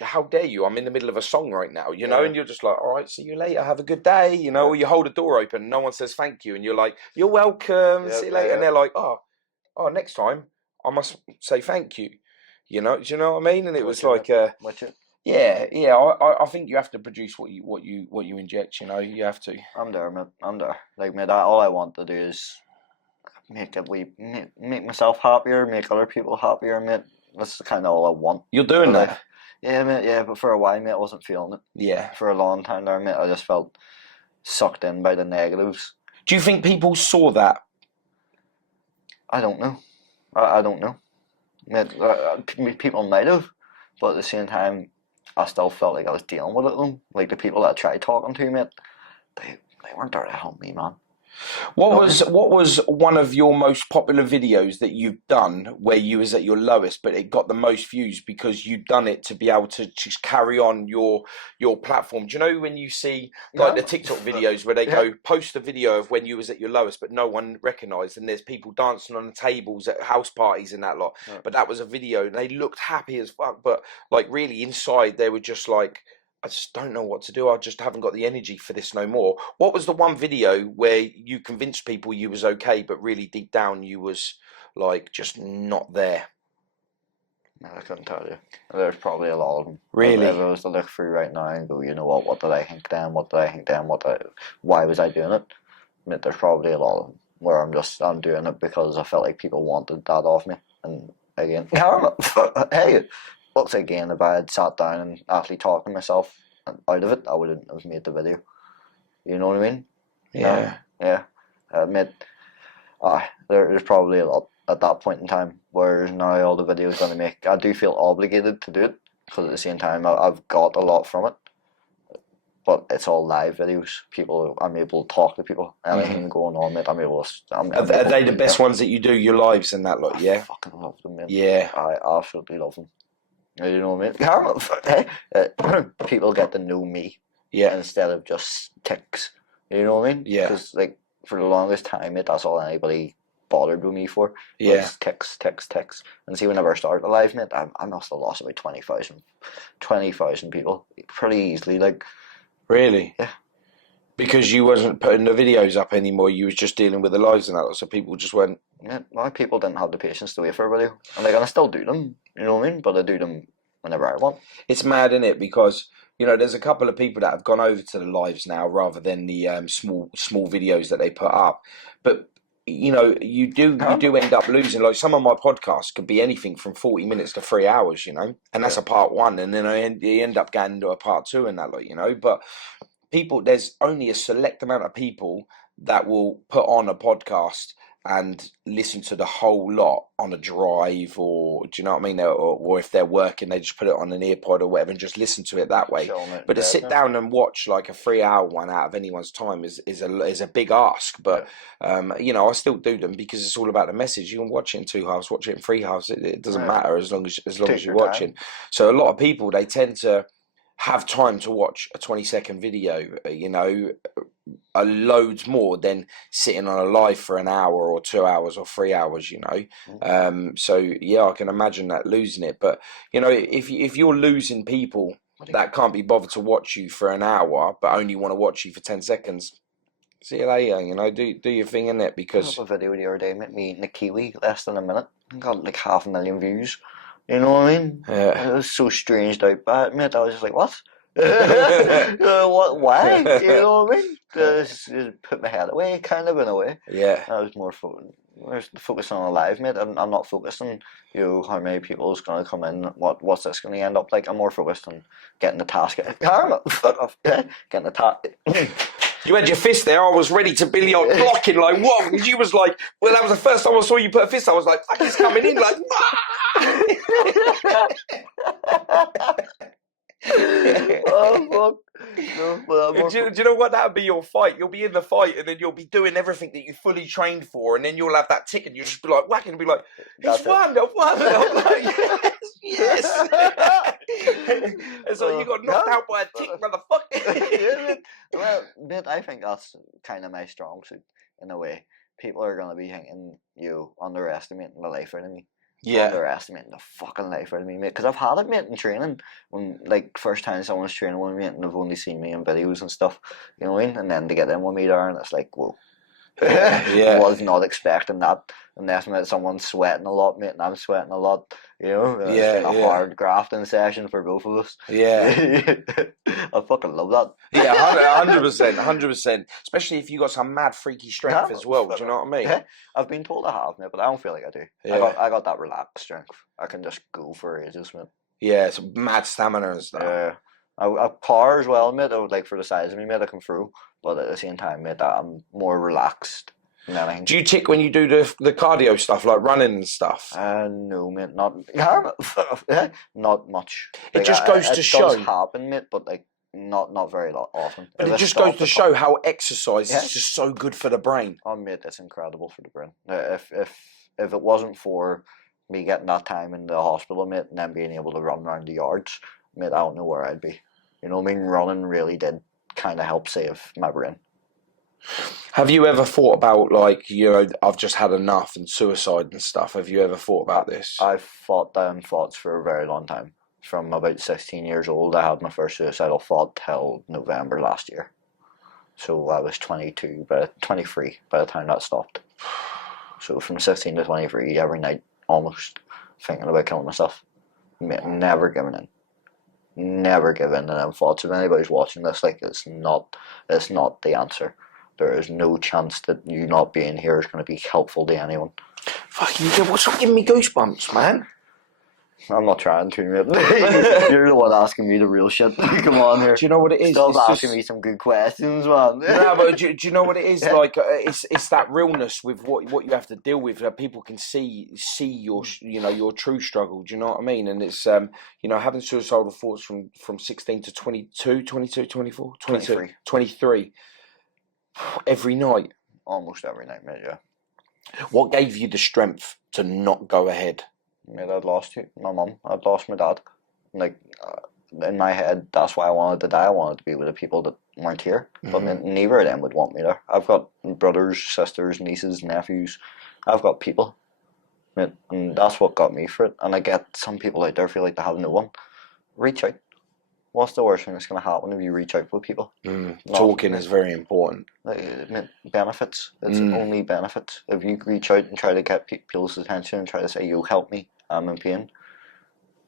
how dare you? I'm in the middle of a song right now, you know, and you're just like, all right, see you later, have a good day, you know. Or you hold a door open, and no one says thank you, and you're like, you're welcome, see you later, and they're like, oh, next time I must say thank you, you know. Do you know what I mean? And it was like, yeah. I think you have to produce what you inject. You know, you have to. I'm there, mate. I'm there. Like, mate, all I want to do is make myself happier, make other people happier, mate. That's kind of all I want. You're doing that. Yeah, mate. Yeah, but for a while, mate, I wasn't feeling it. Yeah. For a long time there, mate, I just felt sucked in by the negatives. Do you think people saw that? I don't know. I don't know. Mate, people might have, but at the same time, I still felt like I was dealing with it. Like the people that I tried talking to, mate, they weren't there to help me, man. What was one of your most popular videos that you've done where you was at your lowest, but it got the most views because you'd done it to be able to just carry on your platform? Do you know when you see like the TikTok videos where they go post a video of when you was at your lowest, but no one recognised, and there's people dancing on the tables at house parties and that lot, but that was a video and they looked happy as fuck, but like really inside they were just like, I just don't know what to do. I just haven't got the energy for this no more. What was the one video where you convinced people you was okay, but really deep down you was like just not there? No, I couldn't tell you. There's probably a lot of them. Really? If I was to look through right now and go, you know what did I think then? What did I think then? Why was I doing it? I mean, there's probably a lot of them where I'm doing it because I felt like people wanted that off me. And again, hey. Looks again, if I had sat down and actually talked to myself out of it, I wouldn't have made the video. You know what I mean? Yeah. Yeah. I admit, there's probably a lot at that point in time where now all the videos I'm going to make, I do feel obligated to do it because at the same time I've got a lot from it. But it's all live videos. I'm able to talk to people. Anything going on, mate, I'm able to. Are they the best ones that you do, your lives and that lot, yeah? I fucking love them, man. Yeah. I absolutely love them. You know what I mean? People get to know me, instead of just ticks. You know what I mean? Yeah. Because like for the longest time, mate, that's all anybody bothered with me for. Yeah. Was ticks. And see, whenever I started live, mate, I must have lost about 20,000 people pretty easily. Like. Really? Yeah. Because you wasn't putting the videos up anymore, you was just dealing with the lives and that, so people just went. Yeah, my people didn't have the patience to wait for a video, and like, I still do them. You know what I mean? But I do them whenever I want. It's mad, isn't it? Because you know, there's a couple of people that have gone over to the lives now rather than the small videos that they put up. But you know, you do end up losing. Like some of my podcasts could be anything from 40 minutes to 3 hours. You know, and that's a part one, and then you end up getting into a part two and that, like, you know, but. There's only a select amount of people that will put on a podcast and listen to the whole lot on a drive, or do you know what I mean? Or if they're working, they just put it on an earpod or whatever and just listen to it that way. But to sit down and watch like a 3 hour one out of anyone's time is a big ask. But you know, I still do them because it's all about the message. You can watch it in 2 halves, watch it in 3 halves. It doesn't matter as long as you're watching. So a lot of people, they tend to have time to watch a 20-second video, you know, loads more than sitting on a live for an hour or 2 hours or 3 hours, you know. So yeah, I can imagine that losing it. But you know, if you're losing people that can't be bothered to watch you for an hour but only want to watch you for 10 seconds, see you later, you know, do your thing in it. Because I have a video the other day, mate, me eating a kiwi, less than a minute, got like 500,000 views. You know what I mean? Yeah. It was so stranged out by it, mate. I was just like, what? What? Why? You know what I mean? Just put my head away, kind of, in a way. Yeah. I was more focused on a live, mate. I'm not focused on, you know, how many people is going to come in, what's this going to end up like. I'm more focused on getting the task. Fuck off. Getting the task. You had your fist there. I was ready to Billy on blocking. Like what? Because you was like, well, that was the first time I saw you put a fist. I was like, fuck, he's coming in. Like, oh fuck. No, do you know what? That would be your fight. You'll be in the fight, and then you'll be doing everything that you fully trained for, and then you'll have that tick, and you'll just be like whacking, and be like, "He's won! I've won!" And I'm like, yes. And so you got knocked out by a tick, motherfucker. Yeah, mate. Well, mate, I think that's kind of my strong suit in a way. People are gonna be thinking you underestimating the life out of me. Yeah. Underestimating the fucking life out of me, mate. Because I've had it, mate, in training. When, like, first time someone's training with me, and they've only seen me in videos and stuff, you know what I mean? And then they get in with me there, and it's like, whoa. Yeah. Was not expecting that. Unless, mate, someone's sweating a lot, mate, and I'm sweating a lot, you know? Yeah, It's been a hard grafting session for both of us. Yeah. I fucking love that. Yeah, 100%, 100%. Especially if you got some mad freaky strength as well. Do you know what I mean? Yeah, I've been told I have, mate, but I don't feel like I do. Yeah. I got that relaxed strength. I can just go for ages, mate. Yeah, it's mad stamina and stuff. Yeah. I power as well, mate. I would like for the size of me, mate. I can through, but at the same time, mate, I'm more relaxed than anything. Do you tick when you do the cardio stuff, like running and stuff? No, mate, not not much. It just goes to show. It does happen, mate, but like not very often. But If it I just stop goes to the show how exercise Yeah. is just so good for the brain. Oh, mate, it's incredible for the brain. If it wasn't for me getting that time in the hospital, mate, and then being able to run around the yards, mate, I don't know where I'd be. You know what I mean? Running really did kind of help save my brain. Have you ever thought about, like, you know, I've just had enough and suicide and stuff? Have you ever thought about this? I've fought down thoughts for a very long time. From about 16 years old, I had my first suicidal thought till November last year. So I was 23 by the time that stopped. So from 16 to 23, every night, almost thinking about killing myself. Never giving in. Never give in to them thoughts. If anybody's watching this, like, it's not the answer. There is no chance that you not being here is going to be helpful to anyone. Fucking, what's giving me goosebumps, man? I'm not trying to, mate. You're the one asking me the real shit. Come on here. Do you know what it is? Stop It's asking just- me some good questions, man. No, but do you know what it is? Like, it's that realness with what you have to deal with. That people can see your your true struggle. Do you know what I mean? And it's having suicidal thoughts from 16 to 22, 22, 24, 22, 23 every night. Almost every night, mate. Yeah. What gave you the strength to not go ahead? Mate, I'd lost my mum. I'd lost my dad. Like, in my head, that's why I wanted to die. I wanted to be with the people that weren't here. But neither of them would want me there. I've got brothers, sisters, nieces, nephews. I've got people. Mate, and that's what got me for it. And I get some people out there feel like they have no one. Reach out. What's the worst thing that's going to happen if you reach out with people? Talking is very important. Like, mate, benefits. It's only benefits. If you reach out and try to get people's attention and try to say, you help me, I'm in pain,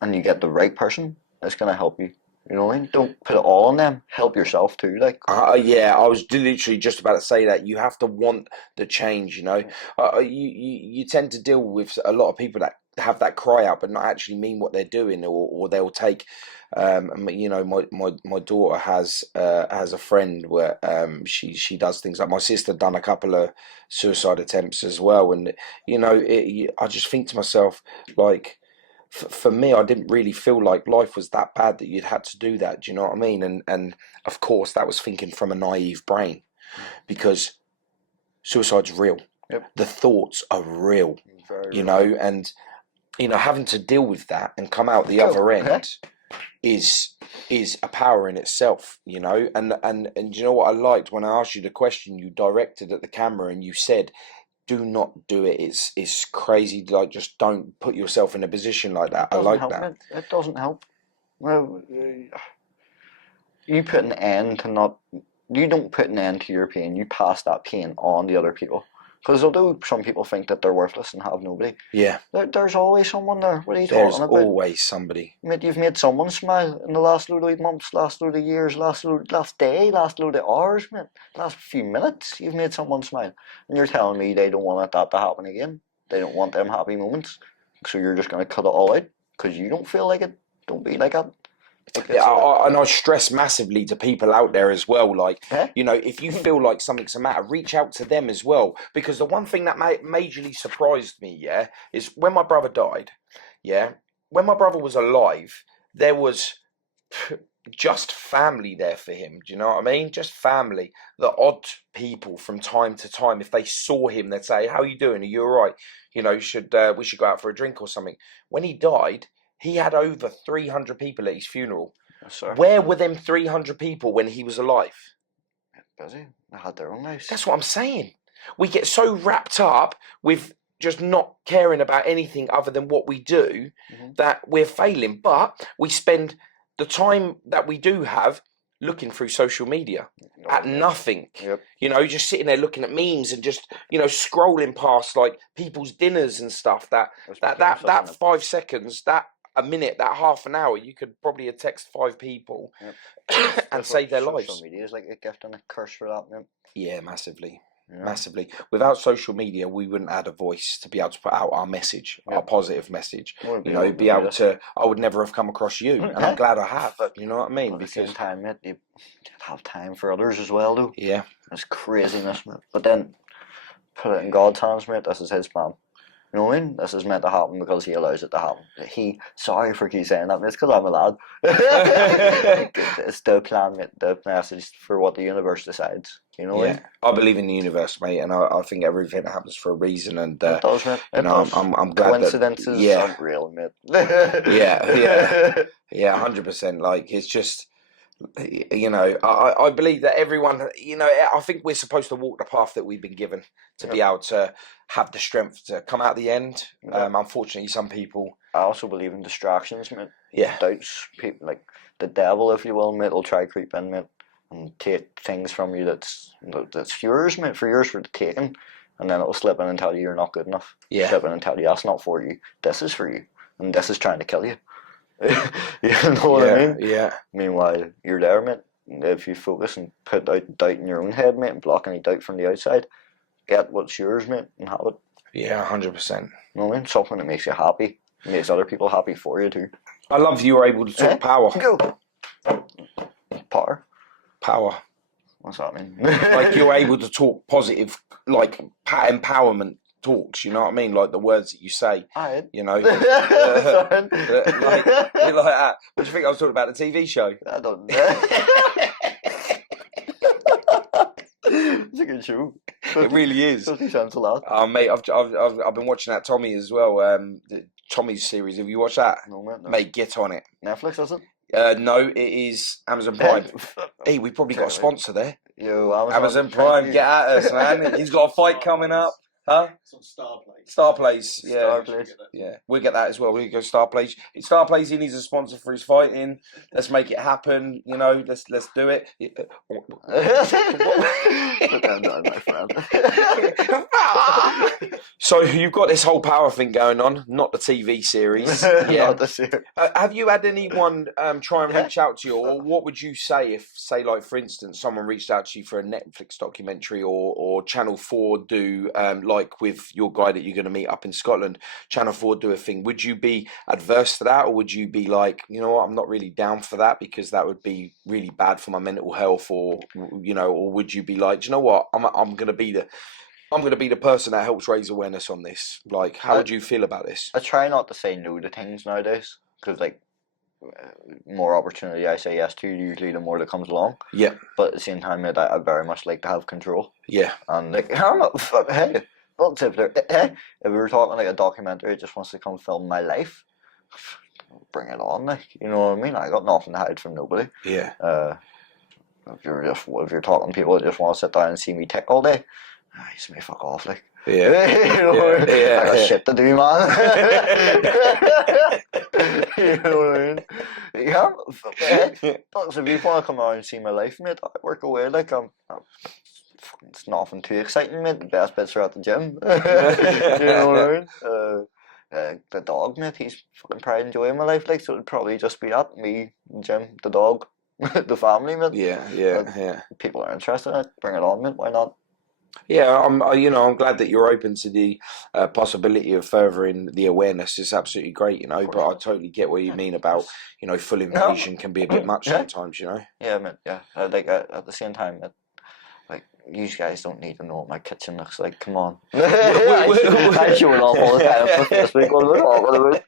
and you get the right person, it's going to help you. You know what I mean? Don't put it all on them. Help yourself too. Like, yeah, I was literally just about to say that. You have to want the change. You know, you tend to deal with a lot of people that have that cry out, but not actually mean what they're doing, or they'll take. My daughter has a friend where she does things like, my sister done a couple of suicide attempts as well, and I just think to myself, like, for me, I didn't really feel like life was that bad that you'd had to do that. Do you know what I mean? And of course, that was thinking from a naive brain, because suicide's real. Yep. The thoughts are real. very You know, and having to deal with that and come out the other end is a power in itself, you know. And you know what I liked when I asked you the question, you directed at the camera and you said, do not do it. It's crazy. Like, just don't put yourself in a position like that. I like that. It doesn't help. Well, you put an end to not. You don't put an end to your pain. You pass that pain on to other people. Because although some people think that they're worthless and have nobody, Yeah, there's always someone there. What are you there's talking about? always somebody. Mate, you've made someone smile in the last load of months, last load of years, last day, last load of hours, mate. Last few minutes, you've made someone smile. And you're telling me they don't want that to happen again? They don't want them happy moments? So you're just going to cut it all out? Because you don't feel like it? Don't be like that. Yeah, and I stress massively to people out there as well, like, Yeah. if you feel like something's the matter, reach out to them as well. Because the one thing that majorly surprised me, is when my brother died, when my brother was alive, there was just family there for him. Do you know what I mean? Just family. The odd people from time to time, if they saw him, they'd say, how are you doing? Are you all right? We should go out for a drink or something. When he died, he had over 300 people at his funeral. Yes, sir. Where were them 300 people when he was alive? Busy. They had their own lives. That's what I'm saying. We get so wrapped up with just not caring about anything other than what we do that we're failing. But we spend the time that we do have looking through social media at nothing. Yep. You know, just sitting there looking at memes and just, you know, scrolling past like people's dinners and stuff. That 5 seconds, that a minute, that half an hour, you could probably text 5 people and save their lives. Social media is like a gift and a curse for that, man. Yeah, massively. Yeah. Massively. Without social media, we wouldn't have a voice to be able to put out our message, our positive message. You know, be able to. I would never have come across you, and I'm glad I have. You know what I mean? But at the same time, mate, you have time for others as well, though. Yeah, it's craziness, mate. But then put it in God's hands, mate. This is His plan. You know what I mean? This is meant to happen because He allows it to happen. Sorry for keep saying that, mate. It's because I'm a lad. It's the plan, mate. The message for what the universe decides. You know what I mean? I believe in the universe, mate, and I think everything happens for a reason. And it does, mate. You know, I'm glad coincidences aren't real, mate. yeah, 100%. Like it's just. You know, I believe that everyone, you know, I think we're supposed to walk the path that we've been given to be able to have the strength to come out the end. Unfortunately, some people. I also believe in distractions, mate. Yeah. Doubts, people like the devil, if you will, mate, will try to creep in, mate, and take things from you that's yours, mate, for the taking, and then it'll slip in and tell you you're not good enough. Yeah. Slip in and tell you that's not for you. This is for you, and this is trying to kill you. You know what I mean? Yeah. Meanwhile, you're there, mate. If you focus and put out doubt in your own head, mate, and block any doubt from the outside, get what's yours, mate, and have it. Yeah, 100%. You know what I mean? Something that makes you happy, makes other people happy for you too. I love you were able to talk power. Go. Power. What's that mean? Like you're able to talk positive, like empowerment talks, you know what I mean? Like the words that you say, you know, like that. What do you think I was talking about, the TV show? I don't know. It's a good show. It really is. Doesn't sound a lot. Mate, I've been watching that Tommy as well. The Tommy's series. Have you watched that? No, mate. No. Mate, get on it. Netflix, is it? No, it is Amazon Prime. Hey, we probably got a sponsor there. Yo, Amazon Prime, get at us, man. He's got a fight coming up. Huh? It's on Starplace. Starplace, yeah. Starplace. Yeah, we'll get that as well. We go Starplace. If Starplace, he needs a sponsor for his fighting. Let's make it happen. You know, let's do it. So you've got this whole power thing going on, not the TV series. Yeah. Not the series. Have you had anyone try and reach out to you, or what would you say if, say, like for instance, someone reached out to you for a Netflix documentary, or Channel 4 do like with your guy that you're going to meet up in Scotland, Channel 4 do a thing? Would you be adverse to that, or would you be like, you know what, I'm not really down for that because that would be really bad for my mental health, or you know, or would you be like, do you know what, I'm going to be the person that helps raise awareness on this? Like, how would you feel about this? I try not to say no to things nowadays because, like, more opportunity I say yes to, usually the more that comes along. Yeah. But at the same time, mate, I very much like to have control. Yeah. And like, I'm not hey, not simpler. If we were talking like a documentary that just wants to come film my life, bring it on. Like, you know what I mean? I got nothing to hide from nobody. Yeah. If you're talking to people that just want to sit down and see me tick all day, you see me fuck off, like. Yeah. You know, I got shit to do, man. You know what I mean? Yeah. So if you want to come out and see my life, mate, I work away like it's nothing too exciting, mate. The best bits are at the gym. You know what I mean? The dog, mate, he's fucking probably enjoying my life, like, so it'd probably just be that, me, Jim, the dog, the family, mate. Yeah. People are interested in it, bring it on, mate, why not? Yeah, I'm glad that you're open to the possibility of furthering the awareness. It's absolutely great, you know. But I totally get what you mean about, you know, full information can be a bit much sometimes, you know. Yeah, man. Yeah, like at the same time, like, you guys don't need to know what my kitchen looks like. Come on. I show it off all the time on Facebook.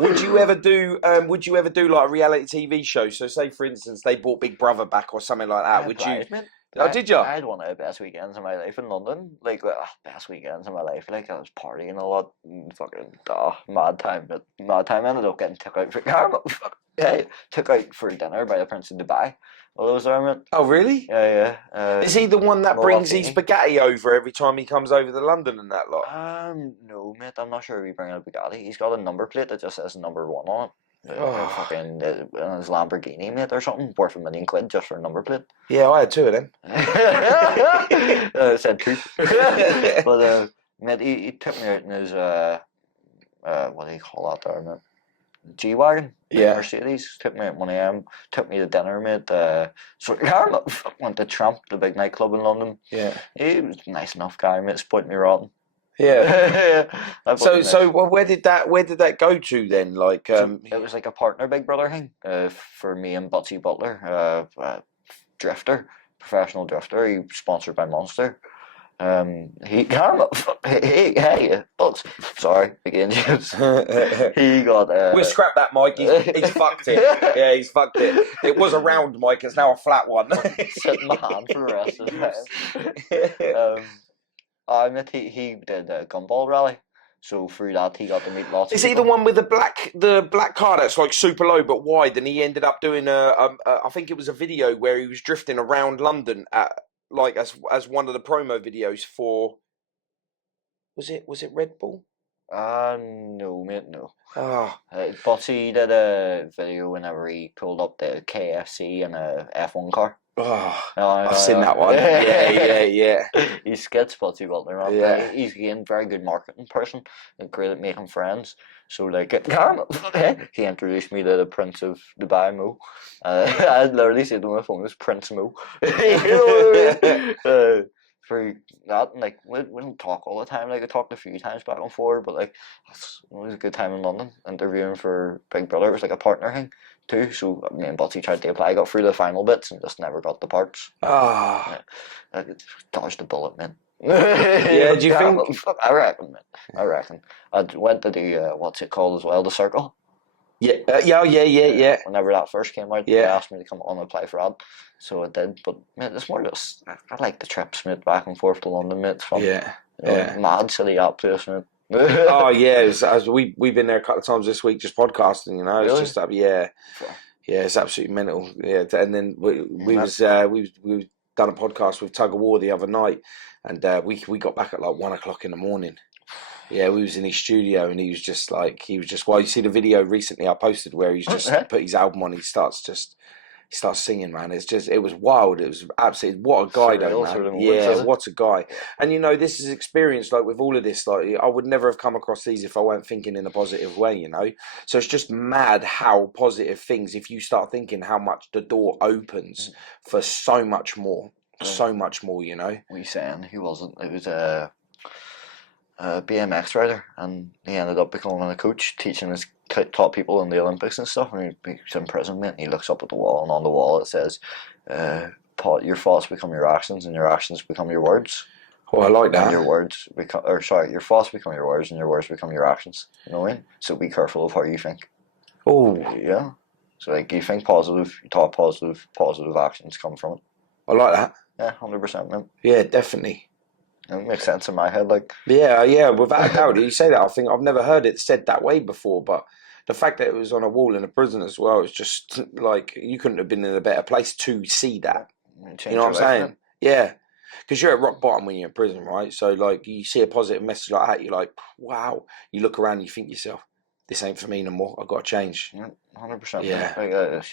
Would you ever do like a reality TV show? So, say for instance, they brought Big Brother back or something like that. Oh, did you? I had one of the best weekends of my life in London. Like, best weekends of my life. Like, I was partying a lot. Fucking, mad time. But mad time. I ended up getting took out for yeah, took out for dinner by the Prince of Dubai. Well, those are it. Oh, really? Yeah, yeah. Is he the one that brings his spaghetti over every time he comes over to London and that lot? No, mate. I'm not sure if he brings a Bugatti. He's got a number plate that just says number 1 on it. Fucking his Lamborghini, mate, or something, worth £1 million just for a number plate. Yeah, I had 2 of them. I said 2. But mate, he took me out in his what do you call that there, mate? G-Wagon, yeah. Mercedes. Took me at 1 a.m. Took me to dinner, mate. So went to Tramp, the big nightclub in London. Yeah, he was a nice enough guy, mate. Spoilt me rotten. Yeah. So where did that go to then? Like, it was like a partner Big Brother thing for me and Butsy Butler, drifter, professional drifter. He was sponsored by Monster. Hey, Butts. Sorry, again, James. He got. We'll scrap that, Mike. He's fucked it. Yeah, he's fucked it. It was a round mic. It's now a flat one. Sit in my hand for the rest of the time. He did a gumball rally, so through that he got to meet lots. Is of people. He the one with the black car that's like super low but wide, and he ended up doing I think it was a video where he was drifting around London at like as one of the promo videos for. Was it Red Bull? No, mate, no. Oh. But he did a video whenever he pulled up the KFC in a F1 car. Oh, I've seen that one. Yeah. He's skits, Butsy Butler, man. Yeah. He's again very good marketing person and great at making friends. So like, he introduced me to the Prince of Dubai, Mo. I literally said to my phone, "It's Prince Mo." For that, like we don't talk all the time. Like I talked a few times back and forth, but like it was a good time in London interviewing for Big Brother. It was like a partner thing too. So me and Butsy tried to apply, got through the final bits, and just never got the parts. Ah, dodged the bullet, man. Yeah, do you think? I reckon, man. I reckon. I went to do what's it called as well, the Circle. Yeah. Whenever that first came out, yeah. They asked me to come on and apply for that, so I did. But mate, it's more just I like the trips, mate, back and forth to London, mate. It's fun. Yeah. Mad city that place, mate. Oh yeah, as we've been there a couple of times this week, just podcasting. You know, it's really? Just it's absolutely mental. Yeah, and then we done a podcast with Tug of War the other night, and we got back at like 1 o'clock in the morning. Yeah, we was in his studio, and he was just. Well, you see the video recently I posted where he's just put his album on. He starts singing, man. It was wild. It was absolutely what a guy, though, man. Yeah, what a guy. And you know, this is experience. Like with all of this, like I would never have come across these if I weren't thinking in a positive way. You know, so it's just mad how positive things. If you start thinking how much the door opens for so much more, You know. What are you saying? He wasn't. It was a BMX rider, and he ended up becoming a coach, teaching his top people in the Olympics and stuff. And he's in prison, mate. And he looks up at the wall, and on the wall it says, "Your thoughts become your actions, and your actions become your words." Oh, I like that. And your thoughts become your words, and your words become your actions. You know what I mean? So be careful of how you think. Oh, yeah. So like, you think positive, you talk positive. Positive actions come from it. I like that. Yeah, 100%, man. Yeah, definitely. It makes sense in my head, like. Yeah, without a doubt. You say that, I think I've never heard it said that way before, but the fact that it was on a wall in a prison as well, it's just like you couldn't have been in a better place to see that. You know what I'm saying? Man. Yeah, because you're at rock bottom when you're in prison, right? So like you see a positive message like that, you're like, wow. You look around, and you think to yourself, this ain't for me no more. I've got to change. 100%. Yeah. Like,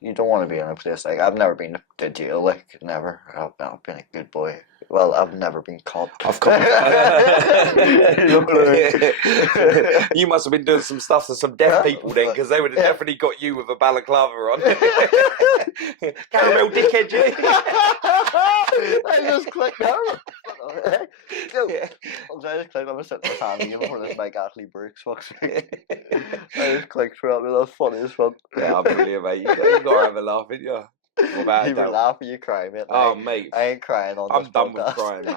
you don't want to be in a place like I've never been to jail. Like never. I've been a good boy. Well, I've never been caught. I've caught. You must have been doing some stuff to some deaf people then, because they would have definitely got you with a balaclava on. Caramel dickhead, you. I just clicked out. I just clicked. I'm gonna sit in my hand again before this mic actually breaks. Fuck's sake. I just clicked through it. That's funny as fuck. Yeah, brilliant, mate. You got to have a laugh, ain't you? You laugh and you cry, mate. Oh, mate. I ain't crying on this I'm done podcast. With crying, man.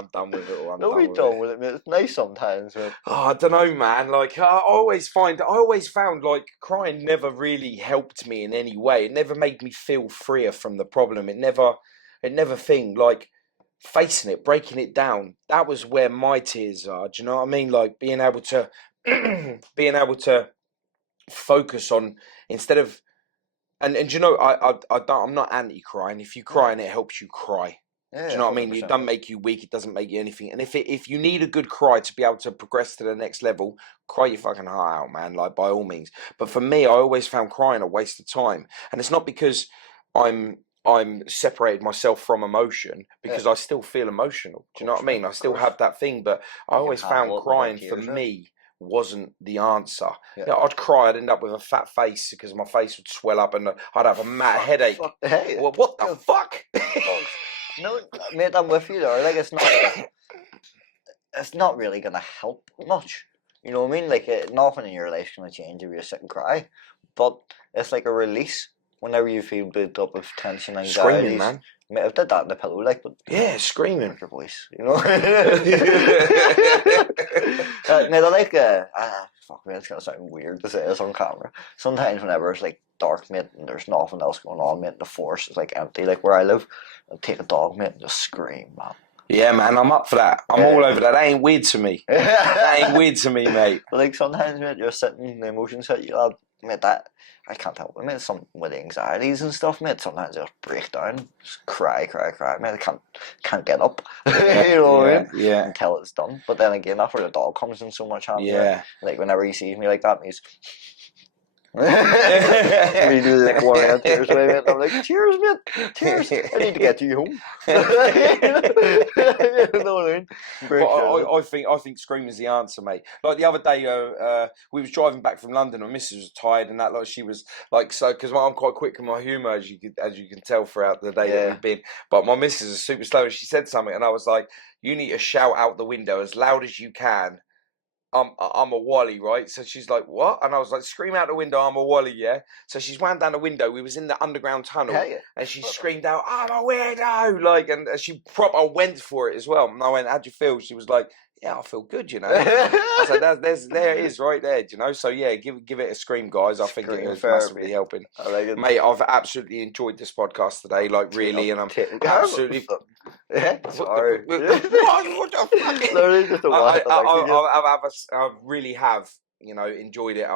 I'm done with it all. Don't be done with it, mate. It's nice sometimes, man. Oh, I don't know, man. Like, I always found, like, crying never really helped me in any way. It never made me feel freer from the problem. It never It never thing like facing it, breaking it down. That was where my tears are. Do you know what I mean? Like being able to focus on instead of and you know I'm not anti-crying. If you cry and it helps you cry. Yeah, Do you know what I mean? 100%. It doesn't make you weak. It doesn't make you anything. And if you need a good cry to be able to progress to the next level, cry your fucking heart out, man. Like by all means. But for me, I always found crying a waste of time. And it's not because I'm separated myself from emotion, because I still feel emotional. Do you know what I mean? I still have that thing, but I always found crying for me wasn't the answer. Yeah. You know, I'd cry, I'd end up with a fat face because my face would swell up and I'd have a mad headache. What the fuck? No, mate, I'm with you there. Like it's not really gonna help much. You know what I mean? Like nothing in your life's gonna change if you sit and cry, but it's like a release whenever you feel built up with tension, anxiety. Screaming, man. Mate, I've did that in the pillow, like, but yeah, screaming. Your voice, you know. Mate, I like fuck, man, it's gonna sound weird to say this on camera. Sometimes whenever it's like dark, mate, and there's nothing else going on, mate, the forest is like empty, like where I live, I'll take a dog, mate, and just scream, man. Yeah, man, I'm up for that. I'm all over that. That ain't weird to me. That ain't weird to me, mate. Like sometimes, mate, you're sitting, the emotions hit you, mate, that I can't help it, mate. Some with anxieties and stuff, mate. Sometimes I just break down, just cry, mate. I can't get up. You know what I mean? Yeah. Until it's done. But then again, that's where the dog comes in so much handy. Yeah. Like whenever he sees me like that, he's we do like one of tears away, mate. I'm like, cheers, mate. Cheers. I need to get you home. You know what I mean? But I think screaming is the answer, mate. Like the other day, we was driving back from London, and Mrs. was tired, and that like she was like so because I'm quite quick in my humour, as you can tell throughout the day that we've been. But my Mrs. is super slow, and she said something, and I was like, "You need to shout out the window as loud as you can. I'm a Wally, right?" So she's like, "What?" And I was like, "Scream out the window, I'm a Wally, yeah?" So she's wound down the window. We was in the underground tunnel, and she screamed out, "I'm a weirdo!" Like, and she proper went for it as well. And I went, "How'd you feel?" She was like, "Yeah, I feel good, you know." I said, there it is, right there, you know. So yeah, give it a scream, guys. I think it was massively helping. I like it. Mate, I've absolutely enjoyed this podcast today, like really, and I'm absolutely. Sorry. What the fuck? Literally just a I really have, you know, enjoyed it.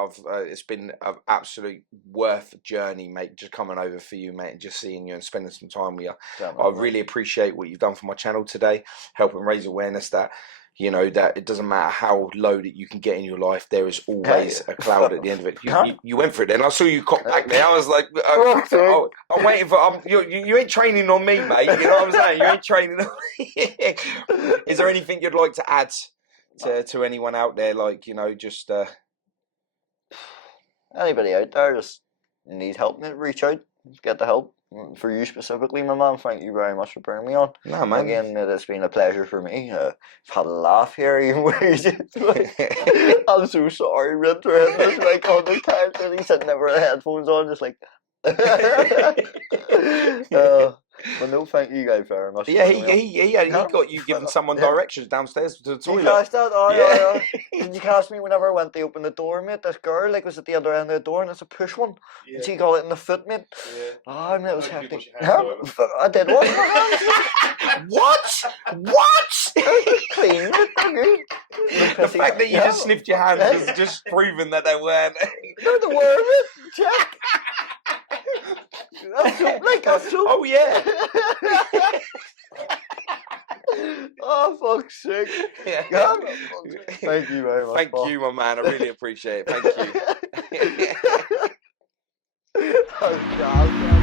It's been an absolute worth journey, mate. Just coming over for you, mate, and just seeing you and spending some time with you. I really appreciate what you've done for my channel today, helping raise awareness that, you know, that it doesn't matter how low that you can get in your life, there is always a cloud at the end of it. You went for it then. I saw you cop back there. I was like, I'm waiting for. You ain't training on me, mate. You know what I'm saying? You ain't training on me. Is there anything you'd like to add to anyone out there? Like, you know, just anybody out there just need help, mate, reach out, get the help. For you specifically, my man, thank you very much for bringing me on. No, man. Again, it's been a pleasure for me. I've had a laugh here, even when I'm so sorry, Red Thread, this like on the time, and he's sitting there with the headphones on, just like. But no, thank you guys very much. Yeah, he got you giving someone directions downstairs to the toilet. You catch that? Oh, yeah. Did you catch me whenever I went to open the door, mate? This girl like was at the other end of the door, and it's a push one. Yeah. And she got it in the foot, mate. Yeah. Oh, mate, it was hectic. I did wash my hands. What? Clean, mate. They're good. The fact that you just sniffed your hands is just proving that they weren't. They're the word, mate. Check. Oh yeah. Oh, fuck's sake. Yeah. Thank you very much. Thank you, my man. I really appreciate it. Thank you. Oh, God.